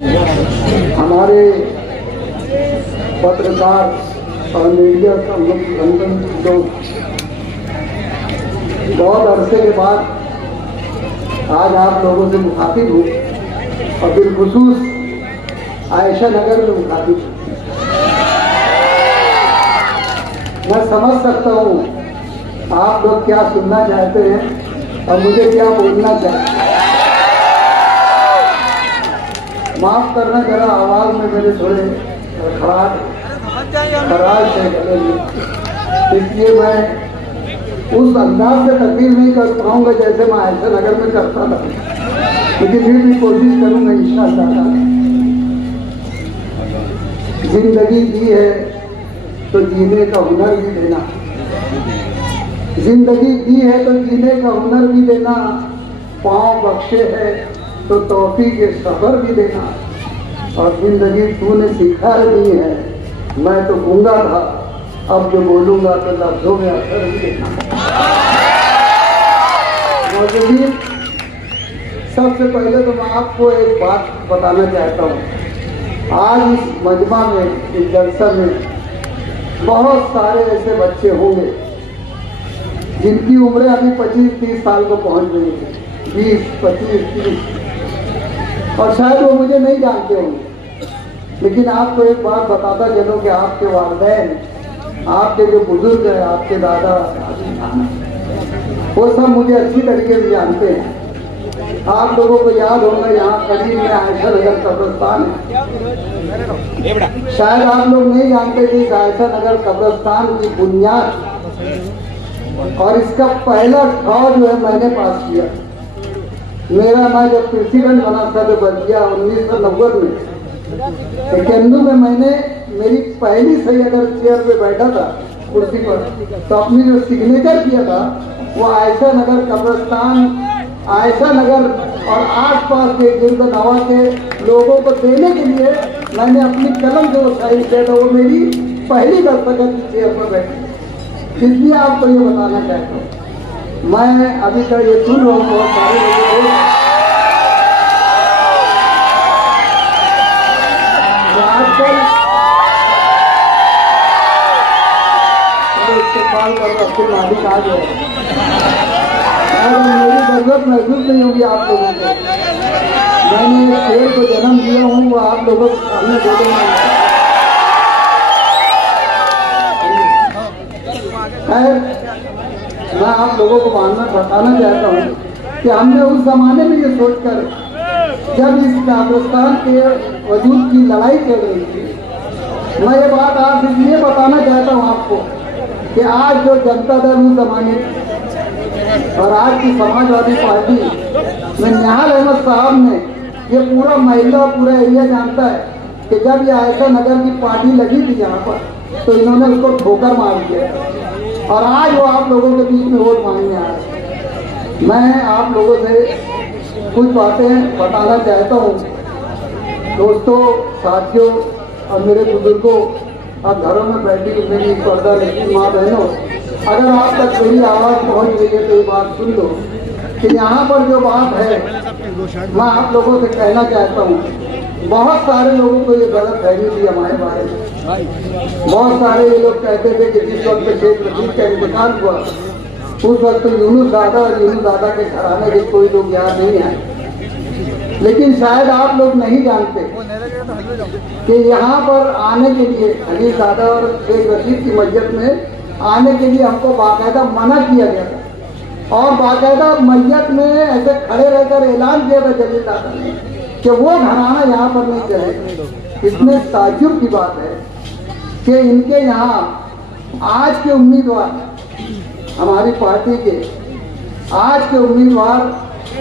हमारे पत्रकार और मीडिया का लोग बहुत अरसे के बाद आज आप लोगों से मुखातिब हूँ और बिलखुसूस आयशा नगर में मुखातिब हूँ। मैं समझ सकता हूँ आप लोग क्या सुनना चाहते हैं और मुझे क्या बोलना चाहते हैं। माफ करना जरा आवाज में मेरे थोड़े खराश है गले में, इसलिए मैं उस अंदाज से तकरीर नहीं कर पाऊंगा जैसे मैं आयशा नगर में करता था, लेकिन फिर भी कोशिश करूंगा इंशाअल्लाह। जिंदगी दी है तो जीने का हुनर भी देना, जिंदगी दी है तो जीने का हुनर भी देना, पाँव बख्शे है तो तौफीक के सफर भी देना, और जिंदगी तूने सिखा दी है, मैं तो गूंगा था अब जो बोलूंगा तो लफ्जों में असर भी देना। मौजूद सबसे पहले तो मैं आपको एक बात बताना चाहता हूँ। आज इस मजमा में, इस जलसा में बहुत सारे ऐसे बच्चे होंगे जिनकी उम्रें अभी 25-30 साल को पहुंच गई है, 20, 25, 30, और शायद वो मुझे नहीं जानते होंगे, लेकिन आपको एक बात बताता चलो कि आपके वालिदैन, आपके जो बुजुर्ग हैं, आपके दादा वो सब मुझे अच्छी तरीके से जानते हैं। आप लोगों को याद होगा यहाँ करीब में आयशा नगर कब्रिस्तान है। शायद आप लोग नहीं जानते कि आयशा नगर कब्रिस्तान की बुनियाद और इसका पहला ठॉ जो है मैंने पास किया। मेरा मैं जब प्रेसिडेंट बना था तो बल्दिया 1990 में केंदू में मैंने मेरी पहली सही अगर चेयर पे बैठा था कुर्सी पर, तो अपनी जो सिग्नेचर किया था वो आयशा नगर कब्रिस्तान, आयशा नगर और आसपास के गिरद नवा के लोगों को देने के लिए मैंने अपनी कलम से वो साइन किया था। वो मेरी पहली दस्तखत की चेयर पर बैठी। इसलिए आपको ये बताना चाहता हूँ, मैं अभी तक ये सुन रहा हूँ बहुत सारे लोगों को आजकल इस्तेमाल कर रहे मालिक आ गए, मेरी जरूरत महसूस नहीं होगी आप लोगों को। मैंने एक शेर को जन्म दिया हूँ, वो आप लोगों को सामने दे देंगे। मैं आप लोगों को बताना चाहता हूँ कि हमने उस जमाने में ये सोचकर, जब इस कब्रिस्तान के वजूद की लड़ाई चल रही थी, मैं ये बात आज इसलिए बताना चाहता हूँ आपको कि आज जो जनता दल उस जमाने और आज की समाजवादी पार्टी में निहाल अहमद साहब ने, ये पूरा महिला पूरा एरिया जानता है कि जब ये आयशा नगर की पार्टी लगी थी यहाँ पर तो इन्होंने उसको ठोकर मार दिया, और आज वो आप लोगों के बीच में वोट मांगने आ रहे हैं। मैं आप लोगों से कुछ बातें बताना चाहता हूँ। दोस्तों, साथियों और मेरे बुजुर्गों, अब घरों में बैठी हुई मेरी पर्दा लेकिन माँ बहनों, अगर आप तक मेरी आवाज़ पहुँच गई है तो ये बात सुन लो कि यहाँ पर जो बात है, मैं आप लोगों से कहना चाहता हूँ। बहुत सारे लोगों को ये गलत फहमी थी हमारे बारे में। बहुत सारे ये लोग कहते थे कि जिस वक्त शेख रशीद का इंतकाल हुआ उस वक्त यूनुस दादा और यूनुस दादा के घराने के कोई लोग यहाँ नहीं आए, लेकिन शायद आप लोग नहीं जानते कि यहाँ पर आने के लिए हनीफ दादा और शेख रशीद की मस्जिद में आने के लिए हमको बाकायदा मना किया गया था, और बाकायदा मस्जिद में ऐसे खड़े रहकर ऐलान किया था जलील दादा ने कि वो घराना यहाँ पर नहीं चलेगा। इसमें ताज्जुब की बात है कि इनके यहाँ आज के उम्मीदवार, हमारी पार्टी के आज के उम्मीदवार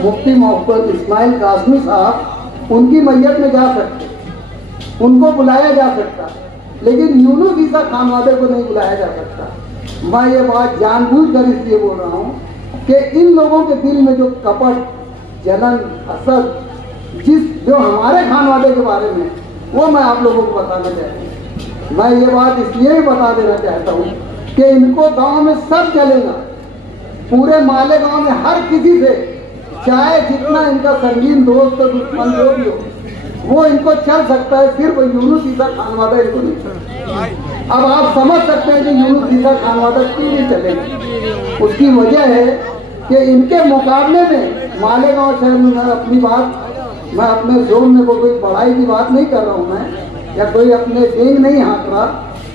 मुफ्ती मोहम्मद इस्माइल कासमी साहब उनकी मैयत में जा सकते, उनको बुलाया जा सकता, लेकिन यूनुस ईसा खानवादे को नहीं बुलाया जा सकता। मैं ये बात जानबूझकर इसलिए बोल रहा हूँ कि इन लोगों के दिल में जो कपट, जलन, हसद जो हमारे खानवादे के बारे में, वो मैं आप लोगों को बताना चाहता हूँ। मैं ये बात इसलिए भी बता देना चाहता हूँ कि इनको गांव में सब चलेगा, पूरे मालेगांव में हर किसी से, चाहे जितना इनका संगीन दोस्त दुश्मन जो भी हो, वो इनको चल सकता है, सिर्फ यूनुस ईसा खानवादा इनको नहीं चलता। अब आप समझ सकते हैं कि यूनुस ईसा खानवादा क्यों नहीं चलेगा। उसकी वजह है कि इनके मुकाबले में मालेगांव शहर में, मैं अपने जोन में कोई बड़ाई की बात नहीं कर रहा हूँ मैं, या कोई अपने डेंग नहीं हाँक रहा।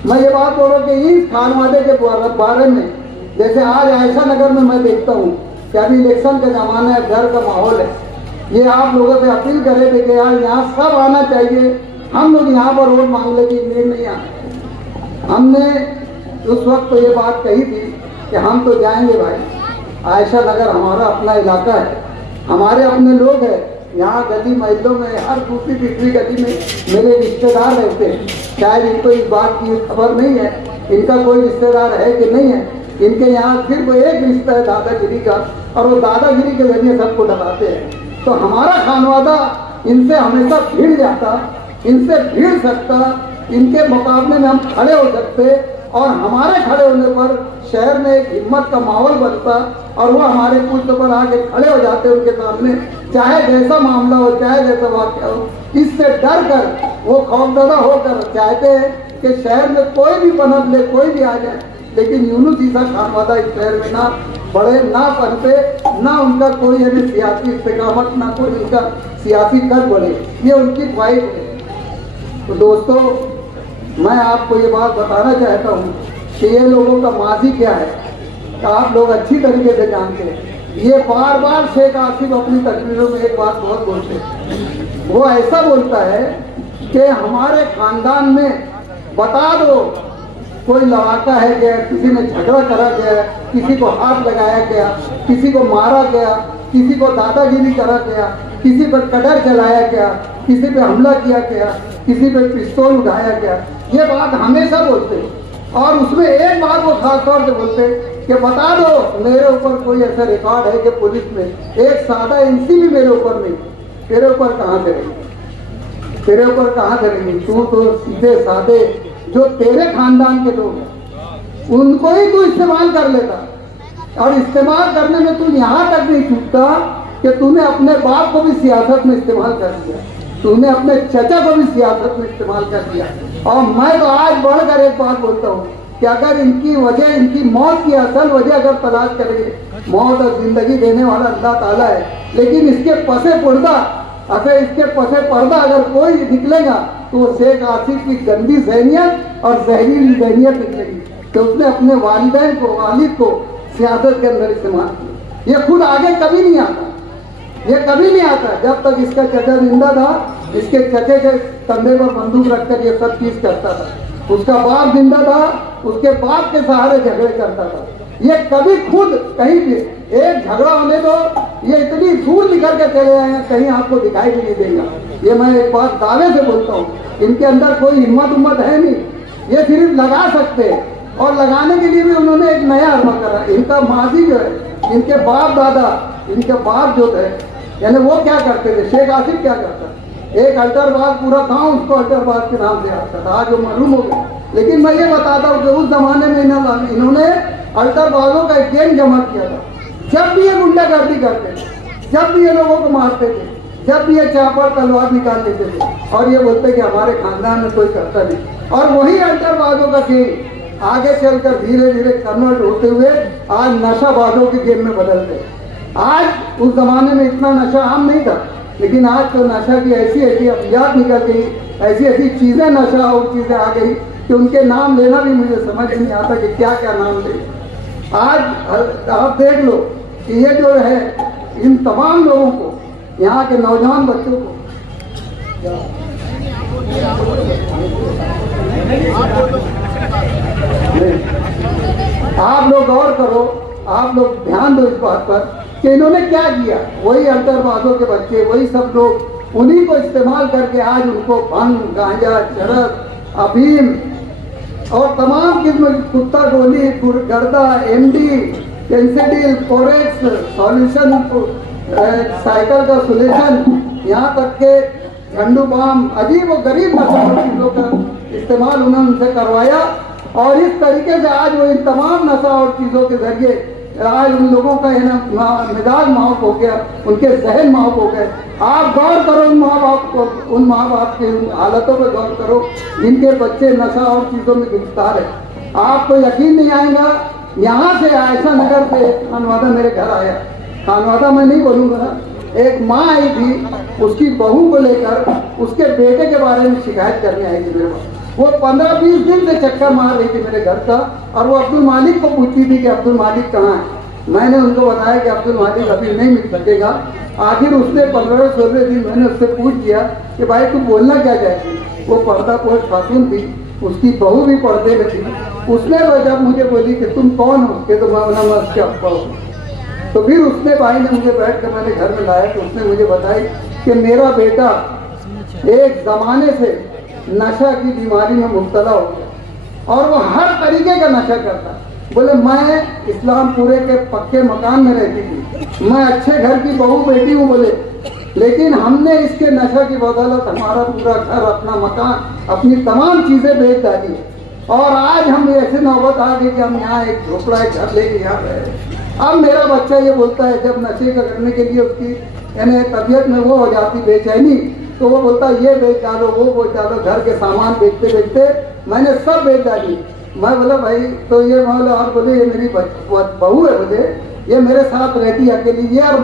मैं ये बात बोल रहा हूँ कि इस खानवादे के बारे में, जैसे आज आयशा नगर में मैं देखता हूँ कि अभी इलेक्शन का जमाना है, डर का माहौल है, ये आप लोगों से अपील करे थे कि यार यहाँ सब आना चाहिए, हम लोग यहाँ पर वोट मांगने के लिए नहीं आए। हमने उस वक्त तो ये बात कही थी कि हम तो जाएंगे भाई, आयशा नगर हमारा अपना इलाका है, हमारे अपने लोग हैं, यहाँ गली महलों में हर दूसरी तीसरी गली में मेरे रिश्तेदार रहते हैं। शायद इनको इस बात की खबर नहीं है, इनका कोई रिश्तेदार है कि नहीं है। इनके यहाँ सिर्फ एक रिश्ता है दादागिरी का, और वो दादागिरी के जरिए सबको डराते हैं। तो हमारा खानवादा इनसे हमेशा भिड़ जाता, इनसे भिड़ सकता, इनके मुकाबले में हम खड़े हो सकते, और हमारे खड़े होने पर शहर में एक हिम्मत का माहौल बनता, और वो हमारे पुष्ट पर आके खड़े हो जाते उनके सामने, चाहे जैसा मामला हो, चाहे जैसा वाक्य हो। इससे डर कर वो खौफजदा होकर चाहते हैं कि शहर में कोई भी पनप ले, कोई भी आ जाए, लेकिन यूनुस ईसा खानवादा इस शहर में ना बढ़े, ना पनपे, ना उनका कोई यानी सियासी इस्तेकामत, ना कोई उनका सियासी कर बढ़े, ये उनकी ख्वाहिश है। तो दोस्तों, मैं आपको ये बात बताना चाहता हूँ कि ये लोगों का माजी क्या है, कि आप लोग अच्छी तरीके से जानते हैं। ये बार बार शेख आसिफ अपनी तकरीरों में एक बात बहुत बोलते हैं, वो ऐसा बोलता है कि हमारे खानदान में बता दो कोई लड़ाका है क्या, किसी ने झगड़ा करा गया, किसी को हाथ लगाया गया, किसी को मारा गया, किसी को दादागिरी करा गया, किसी पर कटर चलाया गया, किसी पे हमला किया गया, किसी पे पिस्तौल उठाया गया। ये बात हमेशा बोलते हैं, और उसमें एक बात वो खास तौर से बोलते कि बता दो मेरे ऊपर कोई ऐसा रिकॉर्ड है कि पुलिस में एक सादा इंची भी मेरे ऊपर नहीं। तेरे ऊपर कहाँ करेंगे, तेरे ऊपर कहाँ करेंगे? तू तो सीधे साधे जो तेरे खानदान के लोग हैं उनको ही तू इस्तेमाल कर लेता, और इस्तेमाल करने में तू यहाँ तक नहीं चूकता कि तूने अपने बाप को भी सियासत में इस्तेमाल कर दिया, तूने अपने चचा को भी सियासत में इस्तेमाल कर दिया। और मैं तो आज बढ़कर एक बात बोलता हूँ कि अगर इनकी वजह, इनकी मौत की असल वजह अगर तलाश करेंगे, मौत और जिंदगी देने वाला अल्लाह ताला है, लेकिन इसके पसे पर्दा, अगर इसके पसे पर्दा अगर कोई निकलेगा तो वो शेख आसिफ की गंदी ज़हनियत और जहरीली ज़हनियत निकलेगी कि उसने अपने वालिदैन को, वालिद को सियासत के अंदर इस्तेमाल किया। ये खुद आगे कभी नहीं आता, ये कभी नहीं आता। जब तक इसका चचा जिंदा था, इसके चचे के कंधे पर बंदूक रखकर ये सब चीज करता था, उसका बाप जिंदा था, उसके बाप के सहारे झगड़े करता था। ये कभी खुद कहीं भी एक झगड़ा होने दो, ये इतनी दूर निकल के चले आए हैं, कहीं आपको दिखाई भी नहीं देगा। ये मैं एक बात दावे से बोलता हूँ, इनके अंदर कोई हिम्मत है नहीं, ये सिर्फ लगा सकते हैं, और लगाने के लिए भी उन्होंने एक नया अरमा करा। इनका माजी जो है, इनके बाप दादा, इनके बाप जो थे, यानी वो क्या करते थे, शेख आसिफ क्या करता, एक अल्टरबाज, पूरा गांव उसको अल्टरबाज के नाम से आता था, आज वो मालूम हो गया। लेकिन मैं ये बताता हूँ कि उस जमाने में इन्होंने अल्टरबाजों का एक गेम जमा किया था। जब भी ये गुंडागर्दी करते थे, जब भी ये लोगों को मारते थे, जब भी ये चापर तलवार निकाल लेते थे, और ये बोलते कि हमारे खानदान में कोई करता नहीं। और वही अल्टरबाजों का गेम आगे चलकर धीरे धीरे कन्वर्ट होते हुए आज नशाबाजों के गेम में बदलते। आज उस जमाने में इतना नशा आम नहीं था, लेकिन आज तो नशा की ऐसी ऐसी अभियात निकल गई, ऐसी ऐसी चीजें नशा और चीजें आ गई कि उनके नाम लेना भी मुझे समझ नहीं आता कि क्या क्या नाम ले। आज आप देख लो कि ये जो है, इन तमाम लोगों को, यहाँ के नौजवान बच्चों को, आप लोग गौर करो, आप लोग ध्यान दो इस बात पर कि इन्होंने क्या किया। वही अल्टरबाजों के बच्चे, वही सब लोग, उन्हीं को इस्तेमाल करके आज उनको भंग, गांजा, चरस, अफीम और तमाम किस्म की कुत्ता गोली, गर्दा, एमडी, पेंसिडिल, फोरेक्स, सॉल्यूशन, साइकिल का सोल्यूशन, यहाँ तक के झंडू बाम, अजीब और गरीब नशा का इस्तेमाल उन्होंने उनसे करवाया। और इस तरीके से आज वो इन तमाम नशा और चीज़ों के जरिए आज उन लोगों का मिजाज माफ हो गया, उनके जहन माफ हो गए। आप गौर करो उन माँ बाप को, उन माँ बाप की उन हालतों पर गौर करो जिनके बच्चे नशा और चीज़ों में गिरफ्तार है। आपको यकीन नहीं आएगा, यहाँ से ऐसा नगर से खानवादा मेरे घर आया, खानवादा मैं नहीं बोलूँगा, एक माँ आई थी, उसकी बहू को लेकर उसके बेटे के बारे में शिकायत करने आई थी मेरे पास। वो 15-20 दिन से चक्कर मार रही थी मेरे घर का, और वो अब्दुल मालिक को पूछती थी कि अब्दुल मालिक कहाँ है। मैंने उनको बताया कि अब्दुल मालिक अभी नहीं मिल सकेगा। आखिर उसने 15-16 दिन मैंने उससे पूछ दिया कि भाई तू बोलना क्या चाहती। वो पर्दापोश खातून थी, उसकी बहू भी पर्दे में थी। उसने जब मुझे बोली कि तुम कौन हो, कि तो मैं उसके अब्बा हूँ। तो फिर उसने भाई ने मुझे बैठ कर मैंने घर में लाया, तो उसने मुझे बताई कि मेरा बेटा एक जमाने से नशा की बीमारी में मुब्तला हो गया और वो हर तरीके का नशा करता। बोले मैं इस्लामपुरे के पक्के मकान में रहती थी, मैं अच्छे घर की बहू बेटी हूँ बोले, लेकिन हमने इसके नशा की बदौलत हमारा पूरा घर, अपना मकान, अपनी तमाम चीजें बेच डाली और आज हम ऐसे नौबत आ गई कि हम यहाँ एक झोपड़ा एक घर लेके यहाँ रहे। अब मेरा बच्चा ये बोलता है, जब नशे का करने के लिए उसकी यानी तबीयत में वो हो जाती बेचैनी, तो वो बोलता है ये बेच डालो, वो बेच डालो। घर के सामान बेचते बेचते मैंने सब बेच डाली। मैं बोला भाई तो ये मैं बोला, और बोले ये मेरी बहू है, बोले ये मेरे साथ रहती है अकेली, ये और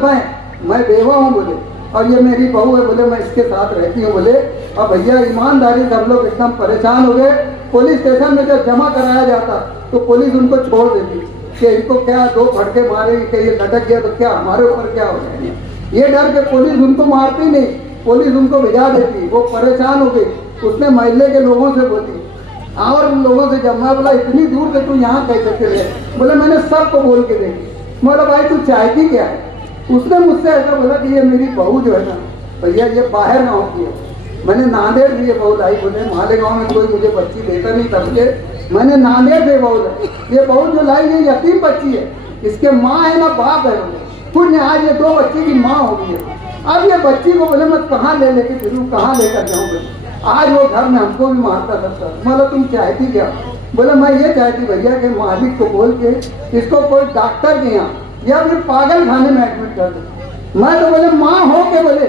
मैं बेवा हूँ बोले, और ये मेरी बहू है बोले, मैं इसके साथ रहती हूँ बोले। और भैया ईमानदारी से हम लोग एकदम परेशान हो गए। पुलिस स्टेशन में जब जमा कराया जाता तो पुलिस उनको छोड़ देती कि इनको क्या 2 फटके मारेंगे कि ये लटक गया तो क्या हमारे ऊपर क्या हो जाएंगे। ये डर के पुलिस उनको मारती नहीं, पुलिस उनको भिजा देती। वो परेशान हो गई, उसने मोहल्ले के लोगों से बोली और उन लोगों से जब मैं बोला इतनी दूर से तू यहाँ कैसे चले, बोले मैंने सबको बोल के देखी। बोला भाई तू चाहती क्या है। उसने मुझसे ऐसा बोला कि ये मेरी बहू जो है ना भैया ये बाहर गाँव की है, मैंने नांदेड़ से ये बहू लाई। बोले मालेगांव में कोई मुझे बच्ची देता नहीं था, मुझे मैंने नांदेड़ से बहू लाई। ये बहू जो लाई ये यतीम बच्ची है, इसके माँ है ना बाप है बोले, पुण्य आज ये 2 बच्चे की माँ हो गई है। अब ये बच्ची को बोले मैं कहाँ लेके फिरूँ, कहाँ लेकर जाऊँगा। आज वो घर में हमको भी मारता था। मतलब तुम चाहती क्या। बोले मैं ये चाहती भैया कि मालिक को बोल के इसको कोई डॉक्टर के यहाँ या फिर पागल खाने में एडमिट कर दो। मैं तो बोले माँ हो के बोले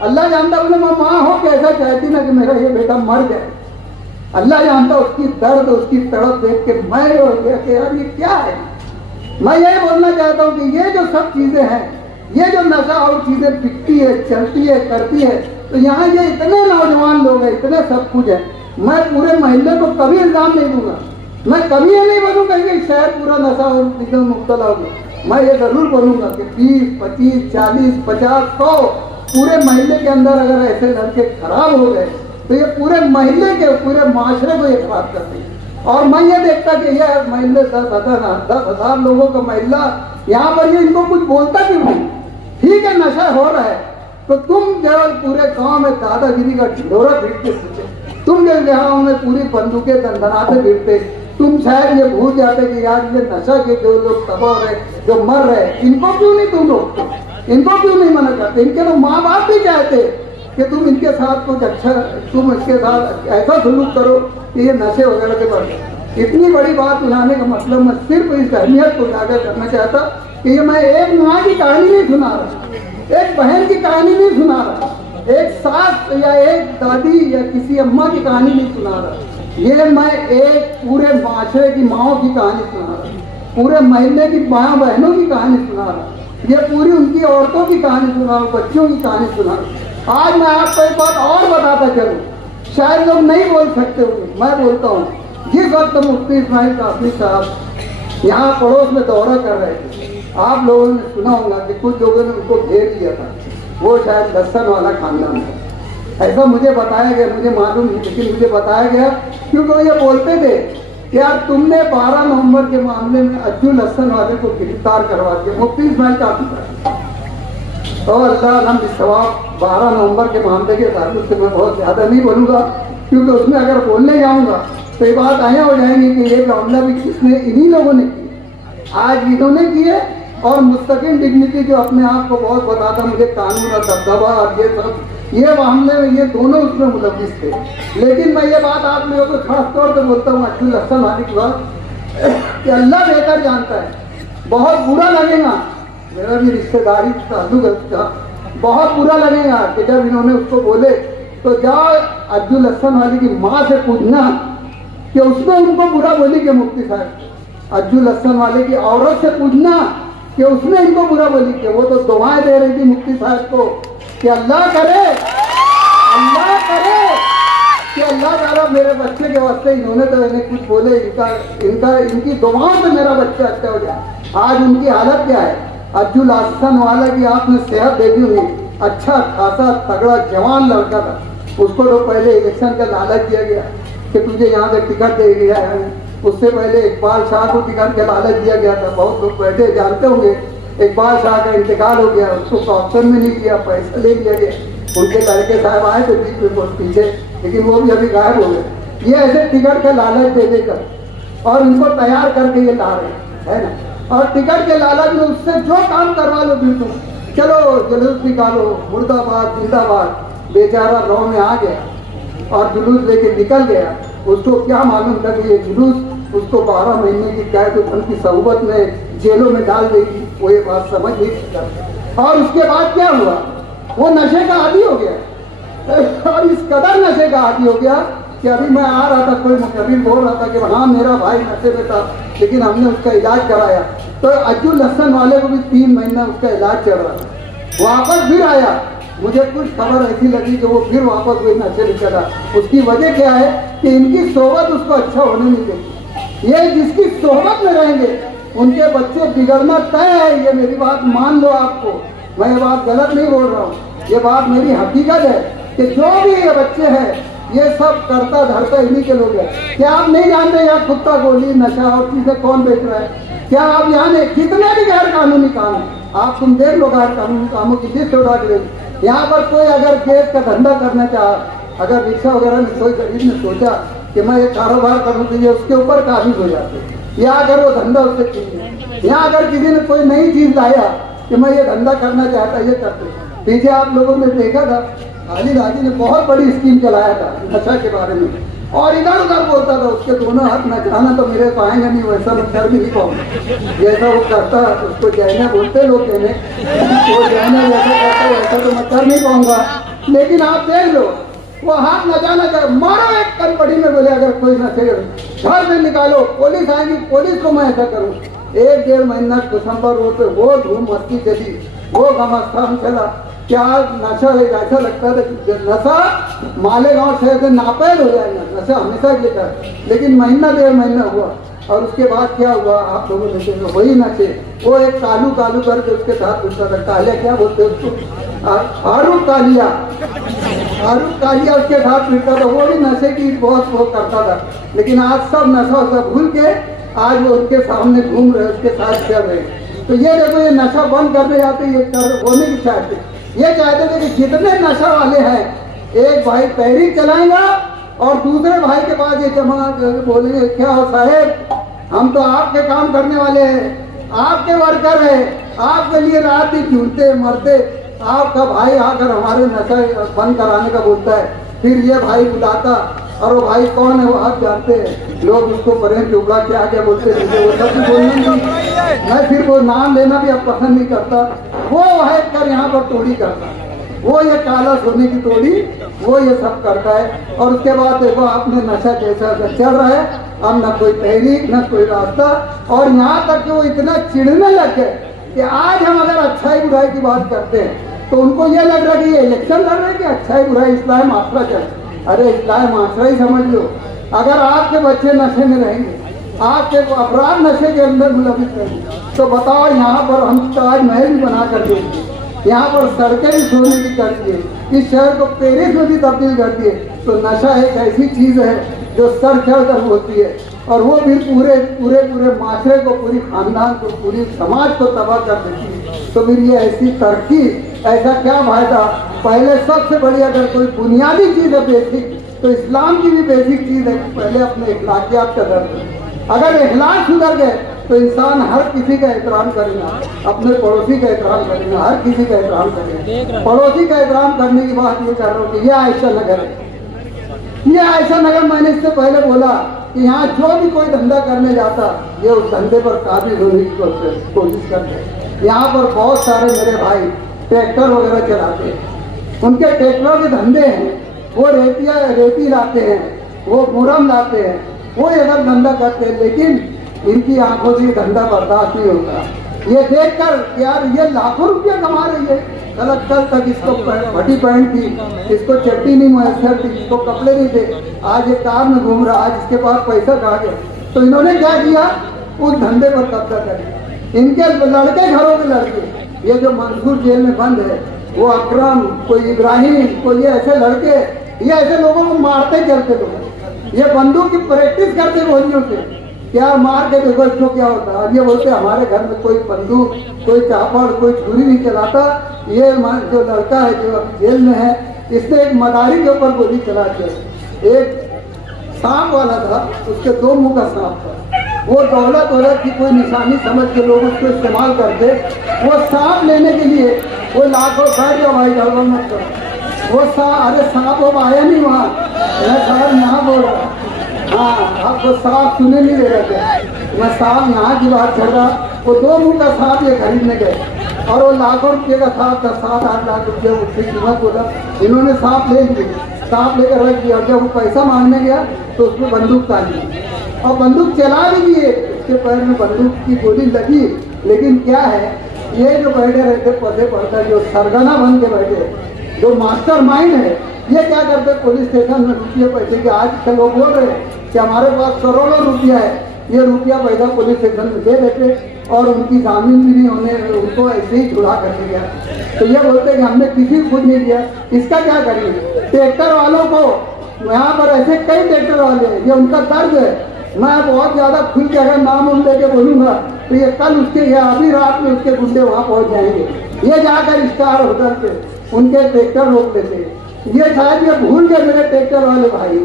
अल्लाह जानता, बोले मैं माँ हो के ऐसा चाहती ना कि मेरा ये बेटा मर जाए। अल्लाह जानता उसकी दर्द उसकी तड़प देख के मैं हो गया कि यार ये क्या है। मैं यही बोलना चाहता हूँ कि ये जो सब चीजें हैं, ये जो नशा और चीजें बिकती है, चलती है, करती है, तो यहाँ ये इतने नौजवान लोग हैं, इतने सब कुछ है। मैं पूरे मोहल्ले को कभी इल्जाम नहीं दूंगा, मैं कभी ये नहीं बोलूँगा कि शहर पूरा नशा और चीजों में मुब्तला होगा। मैं ये जरूर बोलूँगा कि 20, 25, 40, 50, 100 पूरे मोहल्ले के अंदर अगर ऐसे लड़के खराब हो गए तो ये पूरे मोहल्ले के पूरे माशरे को ये खराब करते हैं। और मैं ये देखता कि ये मोहल्ले 10,000 लोगों का मोहल्ला, यहाँ पर ये इनको कुछ बोलता क्यों नहीं। ठीक है नशा हो रहा है तो तुम जो पूरे गांव में दादागिरी का ढिंढोरा पीटते फिरते, तुम जो गाँव में पूरी बंदूकें दंदनाते फिरते, तुम शायद ये भूल जाते कि यार ये नशा के जो लोग तबाह रहे, जो मर रहे, इनको क्यों नहीं तुम रोकते, इनको क्यों नहीं मना करते। इनके तो माँ बाप भी चाहते कि तुम इनके साथ कुछ अच्छा, तुम इसके साथ ऐसा सलूक करो कि ये नशे वगैरह के बढ़। इतनी बड़ी बात उठाने का मतलब मैं सिर्फ इस अहमियत को उजागर करना चाहता कि ये मैं एक माँ की कहानी नहीं सुना रहा, एक बहन की कहानी नहीं सुना रहा, एक सास या एक दादी या किसी अम्मा की कहानी नहीं सुना रहा। ये मैं एक पूरे माशरे की माओं की कहानी सुना रहा, पूरे मोहल्ले की माँ बहनों की कहानी सुना रहा, ये पूरी उनकी औरतों की कहानी सुना रहा, बच्चों की कहानी सुना रहा। आज मैं आपको एक बात और बताता चलूँ, शायद लोग नहीं बोल सकते होंगे, मैं बोलता हूँ। जिस वक्त मुफ्ती इस्माइल कासमी साहब यहाँ पड़ोस में दौरा कर रहे थे, आप लोगों ने सुना होगा कि कुछ लोगों ने उनको घेर लिया था। वो शायद लस्सन वाला खानदान है, ऐसा मुझे बताया गया, मुझे मालूम नहीं, लेकिन मुझे बताया गया क्योंकि वो ये बोलते थे कि यार तुमने 12 नवंबर के मामले में अज्जू लस्सन वाले को गिरफ्तार करवा दिया, मुफ्ती इस्माइल कासमी। तो अल्लाह सवाब 12 नवंबर के मामले के ताल्लुक से मैं बहुत ज़्यादा नहीं बोलूँगा, क्योंकि उसमें अगर बोलने जाऊँगा तो ये बात आया हो जाएंगी कि ये मामला भी किसने, इन्हीं लोगों ने किया, आज इन्होंने किए। और मुस्तकिल डिग्निटी जो अपने आप को बहुत बताता मुझे कानून और दबदबा और ये सब, ये मामले में ये दोनों उसमें मुलविस थे। लेकिन मैं ये बात आप लोगों को खास तौर पर बोलता हूँ अज्जू लस्सन वाली की बात कि अल्लाह बेहतर जानता है। बहुत बुरा लगेगा, मेरा भी रिश्तेदारी ताल्लुक है उसका, बहुत बुरा लगेगा कि जब इन्होंने उसको बोले तो जाओ अज्जू लहसन वाले की माँ से पूछना कि उसने उनको बुरा बोली कि मुफ्ती साहब। अज्जू लहसन वाले की औरत से पूछना कि उसने इनको बुरा बोली कि वो तो दुआएं दे रही थी मुफ्ती साहब को कि अल्लाह करे कि अल्लाह ताला मेरे बच्चे के वास्ते, इन्होंने तो इन्हें कुछ बोले, इनकी दुआओं से मेरा बच्चा अच्छा हो जाए। आज उनकी हालत क्या है? अज्जू लहसन वाला की आपने सेहत देखी होगी, अच्छा खासा तगड़ा जवान लड़का था, उसको तो पहले इलेक्शन का लालच दिया गया कि तुझे यहाँ से टिकट दे दिया है। उससे पहले इकबाल शाह को टिकट का लालच दिया गया था, बहुत लोग बैठे जानते होंगे। इकबाल शाह का इंतकाल हो गया, उसको ऑप्शन में नहीं किया, पैसा ले लिया गया। उनके लड़के साहब आए थे बीच में बहुत पीछे, लेकिन वो भी अभी गायब हो गए। ये ऐसे टिकट का लालच दे देकर और उनको तैयार करके ये ला रहे है ना, और टिकट के लालच में उससे जो काम करवा लो बिल्कुल, चलो जुलूस निकालो, मुर्दाबाद जिंदाबाद। बेचारा गाँव में आ गया और जुलूस लेके निकल गया। उसको क्या मालूम था कि ये जुलूस उसको 12 महीने की कैद उनकी सहूबत में जेलों में डाल देगी, वो ये बात समझ नहीं सकता। और उसके बाद क्या हुआ, वो नशे का आदी हो गया और इस कदर नशे का आदी हो गया कि अभी मैं आ रहा था, कोई मुखबिर बोल रहा था कि हाँ मेरा भाई नशे में था, लेकिन हमने उसका इलाज कराया। तो अज्जू लहसन वाले को भी 3 महीना उसका इलाज चल रहा था, वापस फिर आया। मुझे कुछ खबर ऐसी लगी कि वो फिर वापस वही नशे में चला। उसकी वजह क्या है कि इनकी सोहबत उसको अच्छा होने नहीं देती। ये जिसकी सोहबत में रहेंगे उनके बच्चे बिगड़ना तय है, ये मेरी बात मान लो। आपको मैं ये बात गलत नहीं बोल रहा हूँ, ये बात मेरी हकीकत है कि जो भी ये बच्चे हैं ये सब करता धरता इन्हीं के लोग हैं। क्या आप नहीं जानते यहाँ कुत्ता गोली नशा और चीजें कौन बेच रहा है? क्या आप यहाँ कितने भी गैर कानूनी काम है, आप तुम देख लो गैर कानूनी कामों की लिस्ट उठा के। यहाँ पर कोई अगर केस का धंधा करना चाहा, अगर रिक्शा वगैरह में कोई गरीब ने सोचा कि मैं एक कारोबार करूँ तो ये उसके ऊपर काबिज हो जाते। या अगर वो धंधा उससे चीज, या अगर किसी ने कोई नई चीज लाया कि मैं ये धंधा करना चाहता, ये करते। पीछे आप लोगों ने देखा था अली राजी ने बहुत बड़ी स्कीम चलाया था नशा के बारे में, और इधर उधर बोलता था, उसके दोनों हाथ नचाना तो मेरे को आएंगे नहीं, वैसा मैं कर भी नहीं पाऊंगा। जैसा वो करता उसको जैने बोलते लोग, कहने वो जैने जैसा करता वैसा तो मैं कर नहीं पाऊंगा। लेकिन आप देख लो वो हाथ नचाना चाहे, मारो एक कनपड़ी में, बोले अगर कोई नशे घर से निकालो, पुलिस आएगी, पुलिस को मैं ऐसा करूँ। 1-1.5 महीना दिसंबर रोड पे वो धूम मस्ती चली, वो घमासान चला। क्या नशा ऐसा लगता था कि नशा मालेगांव शहर से नापैद हो जाएगा, नशा हमेशा लेकर। लेकिन महीना 1.5 महीना हुआ और उसके बाद क्या हुआ आप लोगों ने देखा, वही नशे। वो एक कालू कालू करके उसके साथ घुसता था, कालिया क्या बोलते उसको, फारूक कालिया उसके साथ फिरता था, वो भी नशे की बहुत वो करता था। लेकिन आज सब नशा सब भूल के आज वो उसके सामने घूम रहे, उसके साथ चल रहे। तो ये देखो ये नशा बंद करने जाते, ये कर होने की चाहते, ये चाहते थे कि जितने नशा वाले हैं, एक भाई तहरीक चलाएगा और दूसरे भाई के पास ये जमा बोलेंगे क्या हो साहेब, हम तो आपके काम करने वाले हैं, आपके वर्कर हैं, आपके लिए रात दिन ढूंढते मरते, आपका भाई आकर हमारे नशा बंद कराने का बोलता है। फिर ये भाई बुलाता, और वो भाई कौन है वो आप जानते हैं, लोग उसको प्रेम टुकड़ा क्या क्या बोलते थे, वो सब भी बोलने मैं फिर वो नाम लेना भी अब पसंद नहीं करता। वो है कर यहाँ पर तोड़ी करता है, वो ये काला सोने की तोड़ी, वो ये सब करता है। और उसके बाद देखो आपने नशा कैसा चल रहा है, अब न कोई तहरीक न कोई रास्ता, और यहाँ तक कि वो इतना चिढ़ने लग गए कि आज हम अगर अच्छाई बुराई की बात करते हैं तो उनको ये लग रहा है कि ये इलेक्शन लड़ रहे हैं कि अच्छाई बुराई इस्लाह माशरा चल। अरे इस्लाह माशरा ही समझ लो। अगर आपके बच्चे नशे में रहेंगे, आपके अपराध नशे के अंदर मुलविस रहेंगे, तो बताओ यहाँ पर हम ताजमहल भी बना कर देंगे, यहाँ पर सड़कें भी सोने की कर दिए, इस शहर को पेरिस में भी तब्दील कर दिए। तो नशा एक ऐसी चीज है जो सर चढ़ कर होती है, और वो भी पूरे पूरे पूरे माशरे को, पूरी खानदान को, पूरी समाज को तबाह कर देती है। तो फिर ये ऐसी तरक्की, ऐसा क्या फायदा? पहले सबसे बड़ी अगर कोई बुनियादी चीज है बेसिक, तो इस्लाम की भी बेसिक चीज है, पहले अपने इखलाकियात का दर्ज। अगर इखलाक सुधर गए तो इंसान हर किसी का एहतराम करेगा, अपने पड़ोसी का एहतराम करेगा, हर किसी का एहतराम करेगा। पड़ोसी का एहतराम करने की बात ये कर रहा हूँ कि यह आयशा नगर है, यह आयशा नगर मैंने इससे पहले बोला कि यहाँ जो भी कोई धंधा करने जाता ये उस धंधे पर काबिज होने की कोशिश करते हैं। यहाँ पर बहुत सारे मेरे भाई ट्रैक्टर वगैरह चलाते हैं, उनके ट्रैक्टरों के धंधे हैं, वो रेती लाते हैं, वो मुरम लाते हैं, वो ये सब धंधा करते हैं, लेकिन इनकी आंखों से धंधा बर्दाश्त नहीं होता। ये देखकर यार ये लाखों रुपया कमा रही है, कल तक इसको फटी पैंट थी, इसको चट्टी नहीं मैसर थी, इसको कपड़े नहीं थे, आज ये कार में घूम रहा, आज इसके पास पैसा कहा गया। तो इन्होंने क्या किया, उस धंधे पर कब्जा कर लिया। इनके लड़के, घरों के लड़के, ये जो मंसूर जेल में बंद है, वो अकरम, कोई इब्राहिम, कोई ऐसे लड़के, ये ऐसे लोगों को मारते चलते लोग, ये बंदूक की प्रैक्टिस करते गोलियों से, क्या मार के देखो इसको क्या होता है। ये बोलते हमारे घर में कोई बंदूक, कोई चापड़, कोई छुरी नहीं चलाता। ये जो लड़का है जो अभी जेल में है, इसने एक मदारी के ऊपर गोली चला के, एक सांप वाला था, उसके 2 मुंह का सांप था, वो दौलत की कोई निशानी समझ के लोग उसको इस्तेमाल करते। वो सांप लेने के लिए वो लाखों बैठ जाओ भाई, गड़बड़ मत करो, वो अरे सांप वो आया नहीं वहाँ, मैं साहब यहाँ बोल रहा, हाँ आपको सांप सुने नहीं दे रहे थे, मैं सांप यहाँ की बात कर रहा। वो 2 मुंह का सांप ये खरीदने गए और वो लाखों रुपये का सांप था, 7-8 लाख रुपये उसकी कीमत बोला। इन्होंने सांप ले ली, सांप लेकर रख दिया, और जब वो पैसा मांगने गया तो उसमें बंदूक तान दी और बंदूक चला भी दिए, उसके पैर में बंदूक की गोली लगी। लेकिन क्या है, ये जो बैठे रहते पौधे पड़ता, जो सरगना बन के बैठे, जो मास्टर माइंड है, ये क्या करते, पुलिस स्टेशन में रुपये पैसे के, आज के लोग बोल रहे हैं कि हमारे पास करोड़ों रुपया है, ये रुपया पैसा पुलिस स्टेशन में दे देते और उनकी जामीन भी नहीं होने, उनको ऐसे ही छुड़ा करके गया। तो ये बोलते कि हमने किसी को कुछ नहीं दिया, इसका क्या करिए। ट्रैक्टर वालों को यहाँ पर ऐसे कई ट्रैक्टर वाले हैं, ये उनका दर्द है। मैं बहुत ज्यादा खुल के अगर नाम उन लेके बोलूंगा तो ये कल उसके या अभी रात में उसके गुंडे वहाँ पहुँच जाएंगे। ये जाकर स्टार होटल पे उनके ट्रैक्टर रोक लेते। ये शायद ये भूल गए मेरे ट्रैक्टर वाले भाई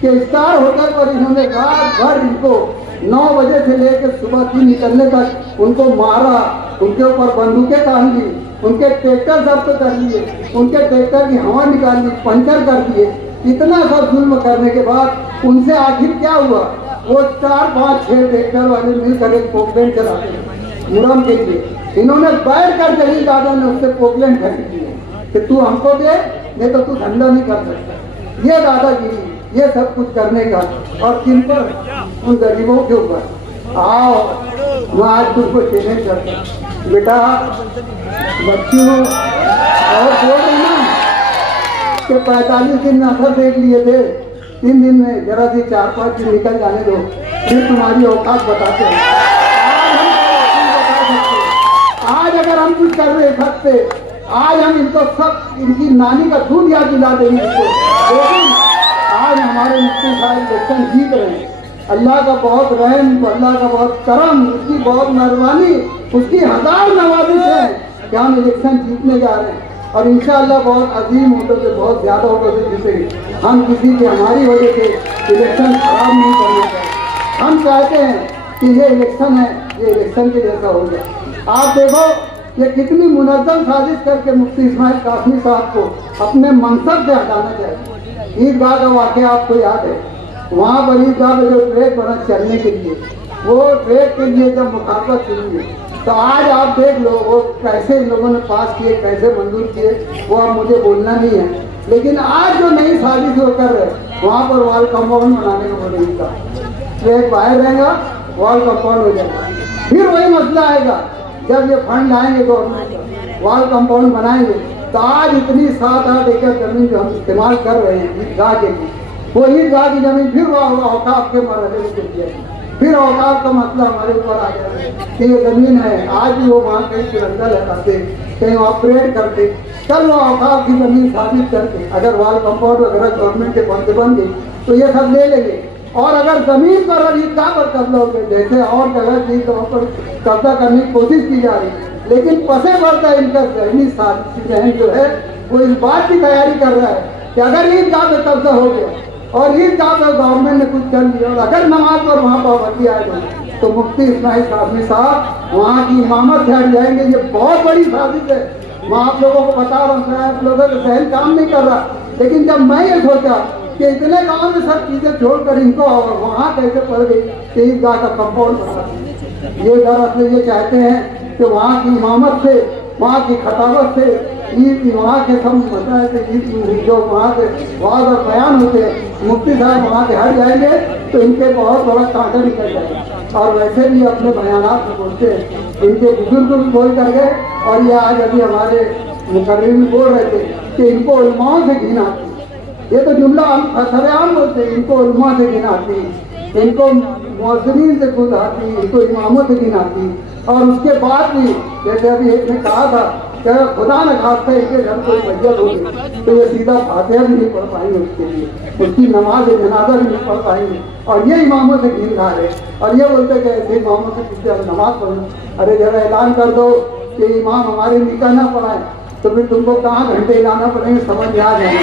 कि स्टार होटल पर इन्होंने रात भर इनको 9 बजे से लेकर सुबह 3 निकलने तक उनको मारा, उनके ऊपर बंदूकें तान दी, उनके ट्रैक्टर जब्त कर लिए, उनके ट्रैक्टर की हवा निकाल दी, पंचर कर दिए। इतना सब जुल्म करने के बाद उनसे आखिर क्या हुआ, वो 4, 5, 6 ट्रैक्टर वाले मिलकर एक पोकलैंड चलाते मुरम के लिए। इन्होंने बैठ कर जलील दादा ने उससे पोकलैंड खरीद ली कि तू हमको दे, नहीं तो तू धंधा नहीं कर सकता। ये दादागिरी, ये सब कुछ करने का, और किन पर, उन गरीबों के ऊपर। आओ मैं आज तुमको चैलेंज करता बेटा, बच्चों और बोल रहे ना कि 45 दिन में असर देख लिए थे, 3 दिन में जरा सी 4-5 दिन निकल जाने दो, फिर तुम्हारी औकात बताते हैं। आज अगर हम कुछ कर रहे सकते, आज हम इनको सब इनकी नानी का दूध याद दिला देंगे इसको। लेकिन आज हमारे मुफ्ती साहब इलेक्शन जीत रहे हैं। अल्लाह का बहुत रहम, अल्लाह का बहुत करम, उसकी बहुत मेहरबानी, उसकी 1000 नवाजिश है कि हम इलेक्शन जीतने जा रहे हैं और इंशाअल्लाह बहुत अजीम वोटों से, बहुत ज़्यादा वोटों से जीतेंगे। हम किसी की हमारी वजह से इलेक्शन खराब नहीं करना चाहते। हम चाहते हैं कि ये इलेक्शन है, ये इलेक्शन के जैसा हो जाए। आप देखो ये कितनी मुनज़्ज़म साजिश करके मुफ्ती इस्माइल कासमी साहब को अपने मनसब से हटाना चाहिए। ईदगाह का वाक़या आपको याद है, वहाँ पर ईदगाह में जो ट्रैक बना चलने के लिए, वो ट्रैक के लिए जब मुखालफत शुरू हुई तो आज आप देख लो वो कैसे लोगों ने पास किए, कैसे मंजूर किए, वो अब मुझे बोलना नहीं है। लेकिन आज जो नई साजिश वो कर रहे, वहाँ पर वॉल कंपाउंड बनाने को बोलेगा, ट्रैक बाहर रहेगा, वॉल कंपाउंड हो जाएगा। फिर वही मसला आएगा जब ये फंड आएंगे गवर्नमेंट का, वॉल कंपाउंड बनाएंगे तो आज इतनी 7-8 एकड़ जमीन जो हम इस्तेमाल कर रहे हैं ईदगाह के लिए, वो ईदगाह की जमीन फिर औकाफ के मरहले में चल जाएगी। फिर औकाफ का मसला हमारे ऊपर आ जाएगा कि ये जमीन है, आज भी वो वहाँ कहीं तिरंगा लगाते, कहीं ऑपरेट करते, कल वो औकाफ की जमीन साबित करके अगर वॉल कंपाउंड वगैरह गवर्नमेंट के बंद बन गई तो ये सब ले लेंगे। और अगर जमीन पर और ईदगाह पर कब्जा हो गए, जैसे और जगह की तौर पर कब्जा करने की कोशिश की जा रही, लेकिन पसे बढ़ता इनका जहनी जहन जो है वो इस बात की तैयारी कर रहा है कि अगर ईदगाह पे कब्जा हो गया और ईदगाह पे गवर्नमेंट ने कुछ कर लिया और अगर नमाज पर वहाँ पाबंदी आ गई तो मुफ्ती इस्माइल कासमी साहब वहाँ की इमामत से हट जाएंगे। ये बहुत बड़ी साजिश है, मैं आप लोगों को बता रहा हूँ, आप लोगों का जहन काम नहीं कर रहा। लेकिन जब मैं ये सोचा कि इतने गांव में सब चीजें छोड़कर इनको वहां कैसे पड़ गई कि ईदगाह का कंपाउंड बना। ये दरअसल ये चाहते हैं कि वहाँ की इमामत से, वहाँ की खतावत से, ईद वहाँ के सब मतलब जो वहाँ के वाद और बयान होते हैं, मुफ्ती साहब वहाँ के हट जाएंगे तो इनके बहुत बड़ा कांटा निकल जाएगा। और वैसे भी अपने बयानात में बोलते हैं, इनके बुजुर्ग भी बोल कर गए। और ये आज अभी हमारे मुकर्रिम बोल रहे थे कि इनको उलमाओं से घिन आती। ये तो जुमला सरेआम बोलते हैं, इनको उलमा से घिन आती, इनको मुअज्जिनीन से खुद आती, इनको इमामों से घिन आती। और उसके बाद भी जैसे अभी एक ने कहा था कि खुदा न खास्ता इनके घर कोई मैयत होगी तो ये सीधा फातिहा भी नहीं पढ़ पाएंगे, उसके लिए उसकी नमाज जनाजा भी नहीं पढ़ पाएंगे। और ये इमामों से घिन खा रहे और ये बोलते कि ऐसे इमामों से पीछे हम नमाज पढ़ें। अरे जरा ऐलान कर दो कि इमाम हमारे निकाह ना पढ़ाएं तो फिर तुमको कहाँ घंटे लाना पड़ेंगे, समझ में आ जाएगा।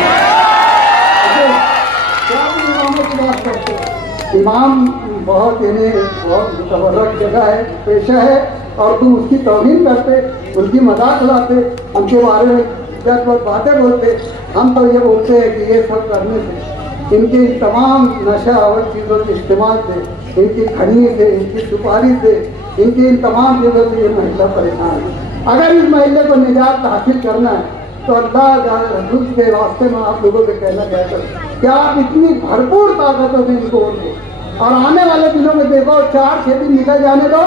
क्या इमामों की बात करते हैं? इमाम बहुत इन्हें बहुत मुतबर्रक जगह है, पेशा है, और तुम उसकी तौहीन करते, उनकी मजाक उड़ाते, उनके बारे में जब बातें बोलते। हम तो ये बोलते हैं कि ये सब करने से, इनके तमाम नशा और चीज़ों के इस्तेमाल से, इनकी खड़नी से, इनकी सुपारी से, इनकी इन तमाम चीज़ों से ये महिला परेशान है। अगर इस महिला को निजात हासिल करना है तो अल्लाह रसूल के वास्ते में आप लोगों से कहना चाहता हूँ कि आप इतनी भरपूर ताकतों से इनको वोट दो। और आने वाले दिनों में देखो 4-6 दिन निकल जाने दो,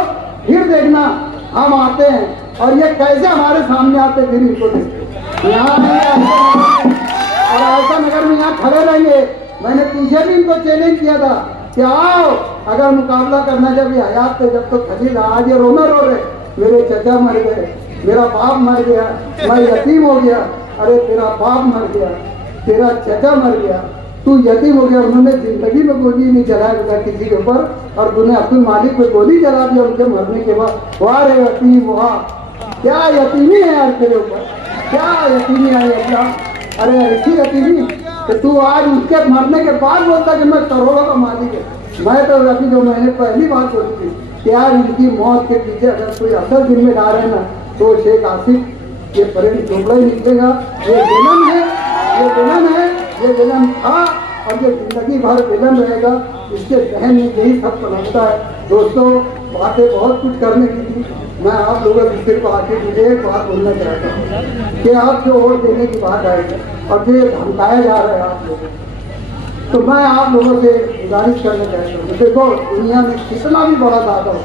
फिर देखना हम आते हैं और ये कैसे हमारे सामने आते फिर इनको देखते यहाँ और ऐसा नगर में यहाँ खड़े रहेंगे। मैंने पीछे भी इनको चैलेंज किया था कि आओ अगर मुकाबला करना, जब ये हयात थे, जब तो खलील, आज ये रोना रो रहे, मेरे चचा मर गए, मेरा बाप मर गया, मैं यतीम हो गया। अरे तेरा बाप मर गया, तेरा चचा मर गया, तू यतीम हो गया। उन्होंने जिंदगी में गोली नहीं चलाया किसी के ऊपर, और तूने अब्दुल मालिक पे गोली चला दी उनके मरने के बाद। वाह रे यतीम, वाह क्या यतीमी है यार तेरे ऊपर, क्या यतीमी है अल्लाह। अरे ऐसी यतीमी कि तू आज उसके मरने के बाद बोलता कि मैं करोड़ों का मालिक है। मैं तो अभी जो मैंने पहली बात बोली थी कि यार इनकी मौत के पीछे अगर कोई असल जिम्मेदार है ना तो शेख आसिफ, ये प्रेम चोपड़ा ही निकलेगा। ये विलन है, ये विलन है, ये विलन था और ये जिंदगी भर विलन रहेगा। इसके जहन में यही सब पनपता है। दोस्तों बातें बहुत कुछ करने की थी, मैं आप लोगों की सिर्फ आके मुझे एक बात बोलना चाहता हूँ कि आप जो वोट देने की बात आएगी और जो ये धमकाया जा रहा है आप लोगों, तो मैं आप लोगों से गुजारिश करना चाहता हूँ। देखो दुनिया में कितना भी बड़ा दादा हो,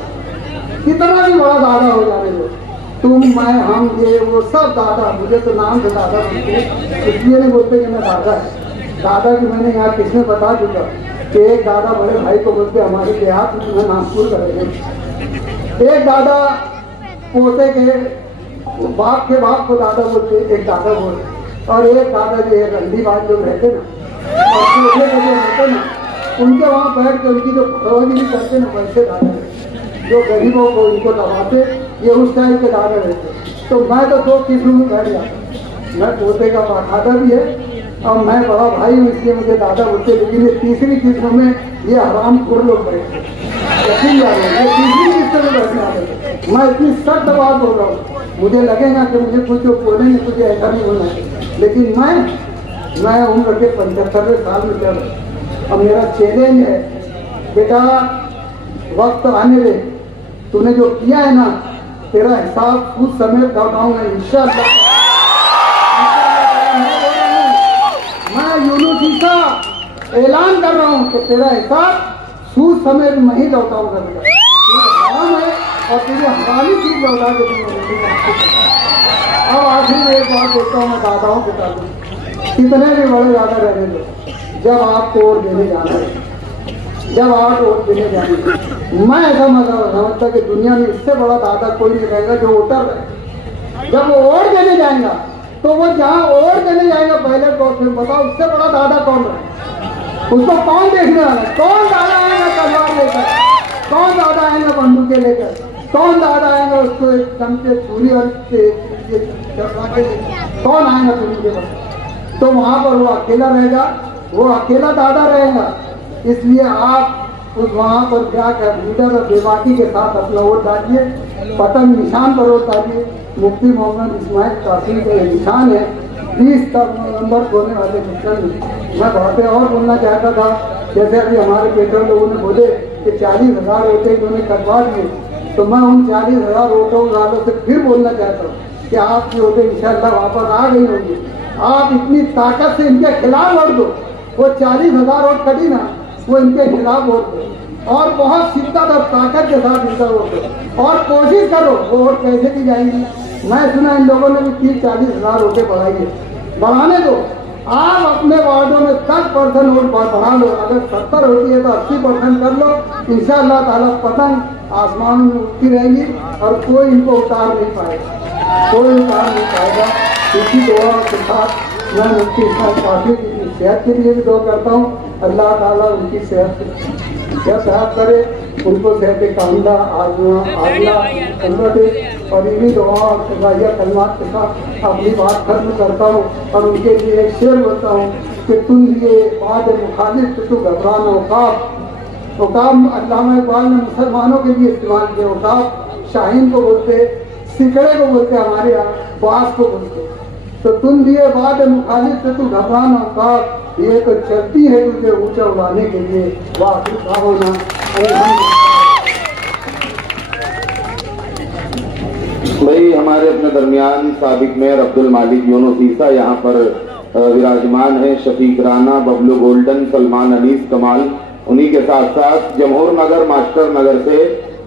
कितना भी बड़ा दादा हो जाने दो, तुम मैं हम ये वो सब दादा, मुझे तो नाम से दादा बोलते, इसलिए नहीं बोलते कि मैं दादा है। दादा की मैंने यहाँ किसने बता चुका कि एक दादा बड़े भाई को बोलते हमारे देहात में तुम्हें नागपुर करेंगे। एक दादा पोते के बाप के बाप को दादा बोलते, एक दादा बोलते। और एक दादा जो है रंडी बात लोग रहते ना और पोते के जो रहते ना, उनके वहाँ बैठ के उनकी जो फरवरी करते ना, वैसे दादा रहते जो गरीबों को इनको दबाते, ये उस टाइप के दादा रहते। तो मैं तो 2 किस्मों में बैठ जाता, मैं पोते का बाखादा भी है और मैं बड़ा भाई हूँ, इसलिए मुझे दादा बोलते। लेकिन ये तीसरी किस्म में ये हरामखोर लोग बैठे, यकीन जाने ये तीसरी किस्म में बैठने वाले। मैं इतनी सख्त बात बोल रहा हूँ, मुझे लगेगा कि मुझे कुछ बोलेंगे, मुझे ऐसा नहीं होना है, लेकिन मैं उम्र के 75वें साल में चल रहा। और मेरा चैलेंज है बेटा, वक्त आने दे, तूने जो किया है ना तेरा हिसाब कुछ समय लौटाऊंगा इंशाअल्लाह। मैं यूनुसीसा ऐलान कर रहा हूँ कि तेरा हिसाब सूद समय मैं ही लौटाऊंगा बेटा। हराम है और तुझे हरामी चीज लौटा के तुम। अब आखिर में एक बात बोलता हूँ मैं दादाओं के साथ, कितने भी बड़े दादा रहने दो, जब आपको वोट देने जाना है, जब आप वोट देने जाएंगे, मैं ऐसा समझता कि दुनिया में इससे बड़ा दादा कोई नहीं रहेगा जो वोटर रहे। जब वो वोट देने जाएगा तो वो जहाँ वोट देने जाएगा पहले तो फिर बताओ उससे बड़ा दादा कौन रहे, उसको कौन देखने वाला, कौन दादा आएगा तलवार लेकर, कौन दादा आएगा बंदूकें लेकर, कौन दादा आएगा उसको एक चमचे छुरी और कौन आएगा तुमके पास। तो वहाँ पर वो अकेला रहेगा, वो अकेला दादा रहेगा। इसलिए आप उस वहाँ पर जाकर लीडर और बेबाकी के साथ अपना वोट डालिए, पतंग निशान पर वोट डालिए। मुफ्ती मोहम्मद इस्माइल कासिम का निशान है 20 नवंबर को होने वाले फंक्शन में मैं बातें और बोलना चाहता था। जैसे अभी हमारे पेट्रोल लोगों ने बोले कि 40,000 वोटें इन्होंने कटवा दिए, तो मैं उन 40,000 वोटों वालों से फिर बोलना चाहता हूँ कि आपकी वोटें इंशाल्लाह वापस आ गई होंगी। आप इतनी ताकत से इनके खिलाफ वोट दो, वो 40,000 वोट कटी ना, वो इनके खिलाफ वोट दो और बहुत शिद्दत और ताकत के साथ इनका वोट दो और कोशिश करो वो वोट कैसे की जाएंगी। मैं सुना इन लोगों ने भी 30-40,000 वोटें बढ़ाई है, बढ़ाने दो। आप अपने वार्डों में 10% वोट बढ़ा लो, अगर 70 होती है तो 80% कर लो। इंशाअल्लाह ताला पतंग आसमान में उड़ती रहेगी और कोई इनको उतार नहीं पाएगा, कोई उतार नहीं पाएगा। इसी दुआ के साथ मैं उनकी काफी सेहत के लिए भी दुआ करता हूँ। अल्लाह ताला उनकी सेहत करे, उनको सेहत कामदा आजला दे और इन्हीं दुआ कलमात के साथ अपनी बात खत्म करता हूँ और उनके लिए एक शेर बोलता हूँ कि तुम ये बात मुखालिफ तो घबराना औकाब अल्लामा इकबाल ने मुसलमानों के लिए इस्तेमाल किया। औकाब शाहीन को बोलते, सिकड़े को बोलते, हमारे यहाँ बास को बोलते। तो तुम दिए बात मुखालिफ से तू घबराना औकाब, ये तो चलती है तुझे ऊंचा उड़ाने के लिए। वाह होना। भाई हमारे अपने दरमियान साबिक मेयर अब्दुल मालिक यूनुस ईसा यहाँ पर विराजमान है। शफीक राना, बबलू गोल्डन, सलमान अनीस कमाल, उन्हीं के साथ साथ जमहूर नगर मास्टर नगर से